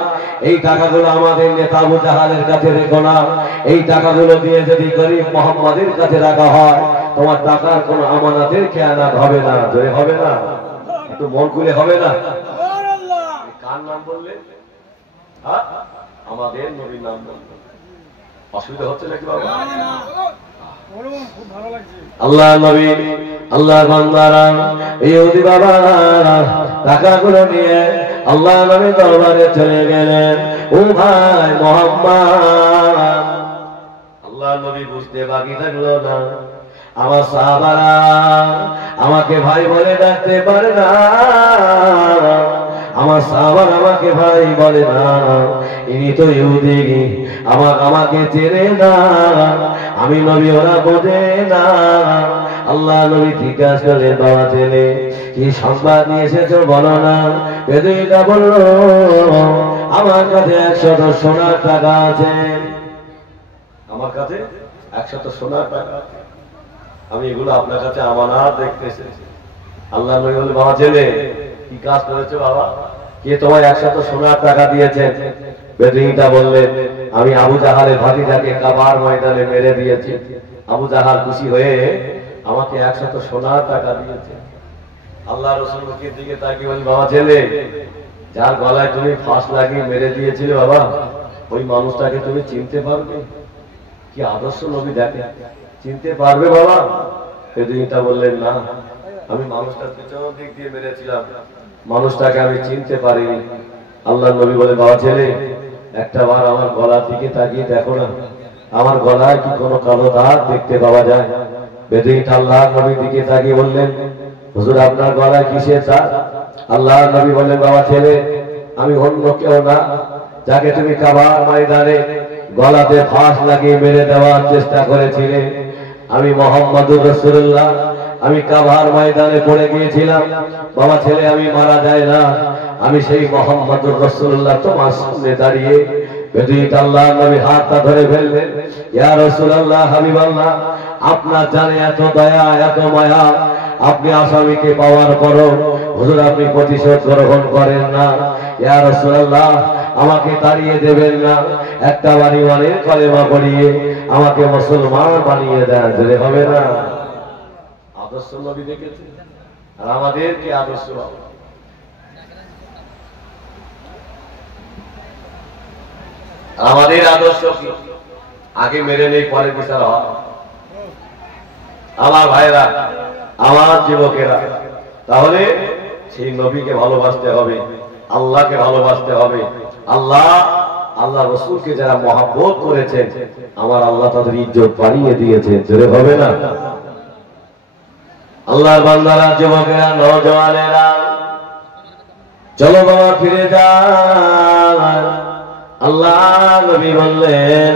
এই টাকাগুলো আমাদের নেতা আবু জাহালের কাছে রেখো না, এই টাকাগুলো দিয়ে যদি গরিব মুহাম্মাদের কাছে রাখা হয় তোমার টাকার কোনো আমানতের খেয়ানত হবে না। জয় হবে না, একটু মন খুলে হবে না। কার নাম বললেন? আমাদের নবীর নাম বললেন। অসুবিধা হচ্ছে নাকি বাবা? আল্লাহ নবী আল্লাহ বান্দারা ইহুদি বাবারা টাকাগুলো নিয়ে আল্লাহ নবী দরবারে চলে গেলেন। ও ভাই মুহাম্মদ, আল্লাহ নবী বুঝতে বাকি থাকলো না আমার সাহাবারা আমাকে ভাই বলে ডাকতে পারে না, আমার সাহাবার আমাকে ভাই বলে না, ইনি তো ইহুদি, আমাকে চেনে না, আমি নবী ওরা বোঝে না। আল্লাহ নবী জিজ্ঞাসা করলেন বাবা ছেলে কি সংবাদ নিয়ে এসেছো বলো না। বেদুইনটা বলল আমার কাছে 100 সোনার টাকা আছে, আমার কাছে 100 সোনার টাকা আছে, আমি এগুলো আপনার কাছে আমানত দেখতে এসেছি। আল্লাহ নবী বলে বাবা ছেলে কি কাজ করেছো বাবা, কে তোমায় 100 সোনার টাকা দিয়েছে? বেদুইনটা বললেন আমি আবু জাহালের ভাতিজাকে কাবার ময়দানে মেরে দিয়েছি, আবু জাহাল খুশি হয়ে আমাকে 100 সোনার টাকা দিয়েছে। আল্লাহ রাসূল মুখের দিকে তাকিয়ে বলেন বাবা ছেলে যার গলায় তুমি ফাঁস লাগিয়ে মেরে দিয়েছিলে বাবা ওই মানুষটাকে তুমি চিনতে পারবে? কি আদর্শ নবী দেখে, চিনতে পারবে বাবা? বেদুইনটা বললেন না, আমি মানুষটার পেছনের দিক দিয়ে মেরেছিলাম, মানুষটাকে আমি চিনতে পারিনি। আল্লাহ নবী বলে বাবা ছেলে একটা বার আমার গলার দিকে তাকিয়ে দেখো না, আমার গলায় কি কোনো কালো দাগ দেখতে পাওয়া যায়? বেদুইনটা আল্লাহ নবীর দিকে তাকিয়ে বললেন হুজুর আপনার গলায় কিসের দাগ? আল্লাহ নবী বললেন বাবা ছেলে আমি অন্য কেউ না, যাকে তুমি কাবার ময়দানে গলাতে ফাঁস লাগিয়ে মেরে দেওয়ার চেষ্টা করেছিলে, আমি মুহাম্মদুর রাসূলুল্লাহ। আমি কাবার ময়দানে পড়ে গিয়েছিলাম বাবা ছেলে, আমি মারা যায় না, আমি সেই মুহাম্মদুর রাসূলুল্লাহ তোমার সামনে দাঁড়িয়ে। বেদুইনটা আল্লাহ নবী হাতটা ধরে ফেললেন, ইয়া রাসূলুল্লাহ হাবিবাল্লাহ আপনার জানে এত দয়া এত মায়া, আপনি আসামিকে পাওয়ার পরও হুজুর আপনি প্রতিশোধ গ্রহণ করেন না। ইয়া রাসূলুল্লাহ আমাকে তাড়িয়ে দেবেন না, একটা বাড়ি বাড়ির কলেমা পড়িয়ে আমাকে মুসলমান বানিয়ে দেন, যদি হবে না। আদর্শ নবী দেখেছে, আর আমাদের কি আদর্শ? আমাদের আদর্শ কি? আগে মেরে নেই, পরে বিচার হয়। আমার ভাইরা, আমার যুবকেরা, তাহলে সেই নবীকে ভালোবাসতে হবে, আল্লাহকে ভালোবাসতে হবে। আল্লাহ রসুলকে যারা মহব্বত করেছেন, আমার আল্লাহ তাদের ইজ্জত বাড়িয়ে দিয়েছে, জোরে হবে না? আল্লাহর বান্দারা, যুবকেরা, নওজওয়ানেরা, চলো বাবা ফিরে যান। আল্লাহ নবী বললেন,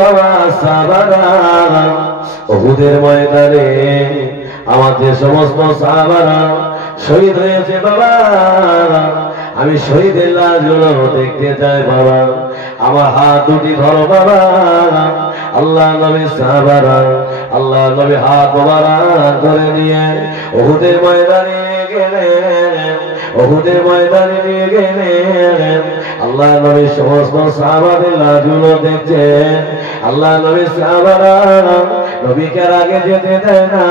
বাবা সাহাবারা, উহুদের ময়দানে আমার যে সমস্ত সাহাবারা শহীদ হয়েছে বাবা, আমি শহীদের লাশগুলো দেখতে চাই বাবা, আমার হাত দুটি ধরো বাবা। আল্লাহ নবী সাহাবারা, আল্লাহ নবী হাত মোবারক ধরে নিয়ে উহুদের ময়দানে গেলেন, উহুদের ময়দানে নিয়ে গেলেন। আল্লাহ নবী সমস্ত সাহাবাদের লাশগুলো দেখছেন। আল্লাহ নবী সাহাবারা নবীকে আগে যেতে দেয় না,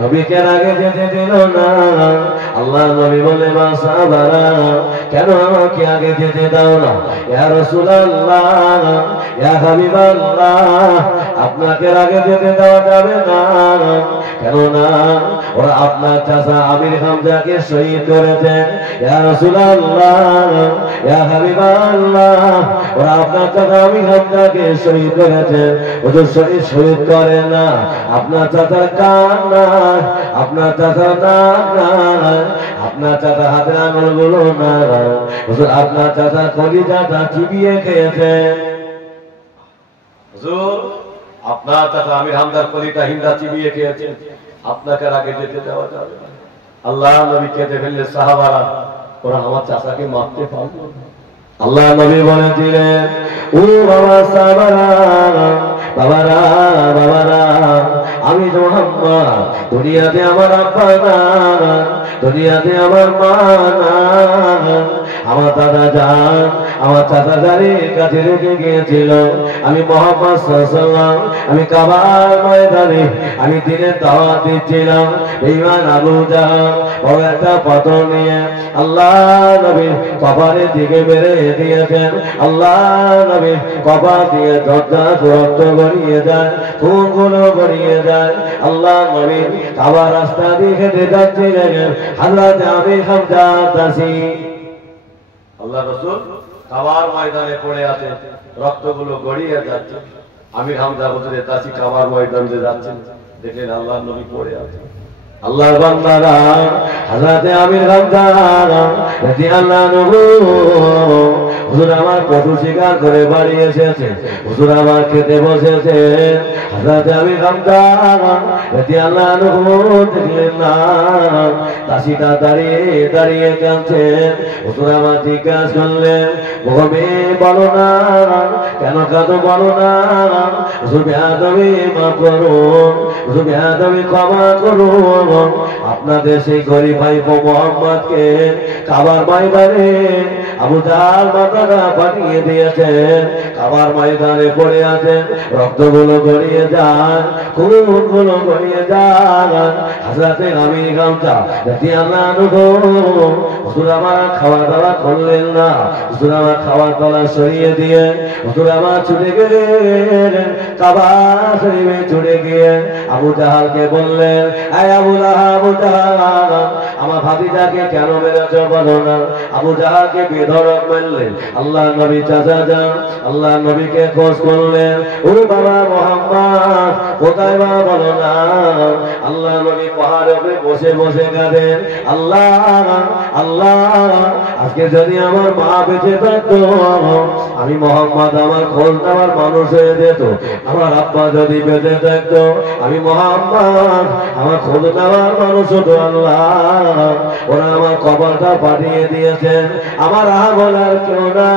নবীকে আগে যেতে দিল না। আল্লাহ নবী বলে, মা সাহাবারা, কেন আমাকে আগে যেতে দাও না? ইয়া রাসূলুল্লাহ, ইয়া হাবিবাল্লাহ, আপনাকে আগে যেতে দেওয়া যাবে না। কেন না? ওরা আপনার চাচা আমির হামজাকে শহীদ করেছেন। ইয়া রাসূলুল্লাহ, ইয়া হাবিবাল্লাহ, ওরা আপনার চাচা আমির হামজাকে শহীদ করেছেন। ওদের শহীদ করে না, আপনার চাচার কান নাই, আপনার চাচার নাক নাই, আপনার চাচা হাতের আঙুলগুলো না, হুজুর আপনার চাচা কলিজাটা চিবিয়ে খেয়েছেন। হুজুর আপনার চাচা আমির হামজার কলিজা হিন্দা চিবিয়ে খেয়েছেন, আপনাকে আগে যেতে দেওয়া যাবে না। আল্লাহ নবী কেঁদে ফেললে সাহাবারা, ওরা আমার চাচাকে মারতে পারলো না। আল্লাহ নবী বলেছিলেন, ও বাবা সাহাবারা, বাবারা, বাবারা, আমি মুহাম্মদ দুনিয়াতে আমার আব্বা না, দুনিয়াতে আমার মা না, আমার দাদা যান আমার চাচা জানের কাছে রেখে গিয়েছিল। আমি মুহাম্মদ সাল্লাল্লাহু আলাইহি ওয়াসাল্লাম, আমি কাবার ময়দানে আমি দিনের দাওয়াত দিচ্ছিলাম। বেঈমান আবু জাহল বড় একটা পাথর নিয়ে আল্লাহ নবীর কপালের দিকে মেরে দিয়েছেন। আল্লাহ নবীর কপাল দিয়ে দরজা রক্ত গড়িয়ে যায়, খুনগুলো গড়িয়ে যায়। আল্লাহ নবীর কাবার রাস্তা দিয়ে হেঁটে যাচ্ছিলেন হযরত আমির হামজা দাসী। আল্লাহ রাসূল কাবার ময়দানে পড়ে আছে, রক্তগুলো গড়িয়ে যাচ্ছে। আমির হামজা হুজুরের দাসী কাবার ময়দানে যাচ্ছেন, দেখলেন আল্লাহ নবী পড়ে আছে। আল্লাহর বান্দারা, হযরত আমির হামজা রাদিয়াল্লাহু আনহু, হুজুর আমার পশু শিকার করে বাড়ি এসেছে, হুজুর আমার খেতে বসেছে। হযরত আমির হামজা রাদিয়াল্লাহু আনহু দেখলেন না, দাসীটা দাঁড়িয়ে দাঁড়িয়ে কাঁদছেন। হুজুর আমার জিজ্ঞাসা করলেন, ওগো বলো না, কেন কাঁদো বলো না? হুজুর বেয়াদবি মাফ করুন, হুজুর বেয়াদবি ক্ষমা করুন। আপনাদের সেই গরিব ভাই মুহাম্মদকে কাবার ময়দানে আবু জাহল মাথাটা পাঠিয়ে দিয়েছেন, কাবার ময়দানে পড়ে আছেন, রক্তগুলো গড়িয়ে যান, খুনগুলো গড়িয়ে যান। হযরত আমির হামজা রাদিয়াল্লাহু আনহু হুজুর আমার খাওয়া দাওয়া করলেন না, হুজুর আমার খাওয়া দাওয়া সরিয়ে দিয়ে হুজুর আমার ছুটে গেলেন কাবা শরীফে, ছুটে গিয়ে আবু জাহলকে বললেন, আয় আবু জাহল, আমার ভাতিজাকে কেন মেরেছ বলো না? আবু জাহলকে বেধড়ক মারলেন। আল্লাহ নবী চাচা যান, আল্লাহ নবীকে খোঁজ করলেন, ও বাবা মুহাম্মদ কোথায় বাবা বলো না? আল্লাহ নবী পাহাড়ে বসে বসে কাঁদেন, আল্লাহ আল্লাহ, আজকে যদি আমার মা বেঁচে থাকতো, আমি মুহাম্মদ আমার খোঁজ নেওয়ার মানুষ হয়ে যেত। আমার আব্বা যদি বেঁচে থাকতো, আমি মুহাম্মদ আমার খোঁজ নেওয়ার মানুষ হতো। আল্লাহ ওরা আমার কবরটা পাঠিয়ে দিয়েছেন, আমার বলার কেউ না।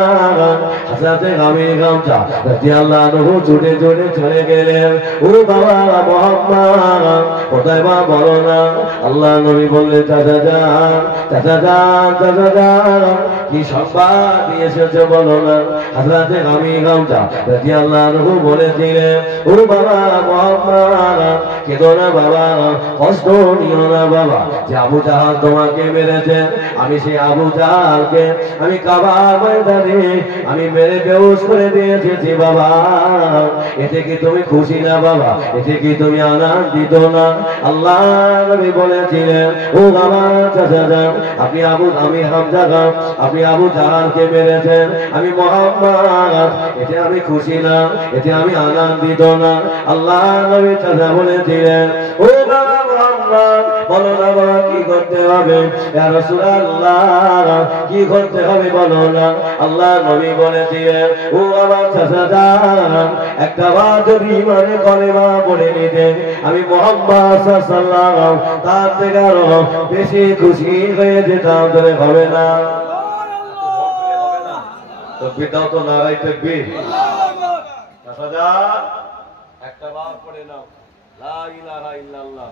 হযরতে গামী গামছা রাদিয়াল্লাহু আনহু ছুটে ছুটে চলে গেলেন। ও বাবা মুহাম্মদ কোথায় মা বলো না। আল্লাহ নবী বললেন চাচা যান চাচা যান চাচা যান কি সংবাদ দিয়ে এসেছে বলো না। হযরতে গামী গামছা রাদিয়াল্লাহু আনহু বলেছিলেন ও বাবা মুহাম্মদ কেঁদো না বাবা, কষ্ট নিও না বাবা, যে আবু জাহাল তোমাকে মেরেছে আমি সেই আবু জাহালকে আমি কাবার ময়দানে আমি মেরে বেহুশ করে দিয়েছি বাবা। এতে কি তুমি খুশি না বাবা, এতে কি তুমি আনন্দিত না? আল্লাহ নবী বলেছিলেন ও বাবা চাচা যান আমি হামজা খান আপনি আবু জাহালকে মেরেছেন আমি মুহাম্মদ, এতে আমি খুশি না, এতে আমি আনন্দিত না। আল্লাহ নবী চাচা বলেছিলেন ও বাবা মুহাম্মদ বলো না বাবা কি করতে হবে? ইয়া রাসূলুল্লাহ কি করতে হবে বলো না। আল্লাহ নবী বলেছিলেন ও আমার চাচা যান একটা বার যদি ইমানে কলেমা পড়ে নিতে আমি মুহাম্মদ সাল্লাল্লাহু আলাইহি ওয়াসাল্লাম তার থেকে আরো বেশি খুশি হয়ে যেতাম। ধরে হবে না তাকবীর দাও তো, নারায়ে তাকবীর। চাচা যান একটা বার পড়ে নাও লা ইলাহা ইল্লাল্লাহ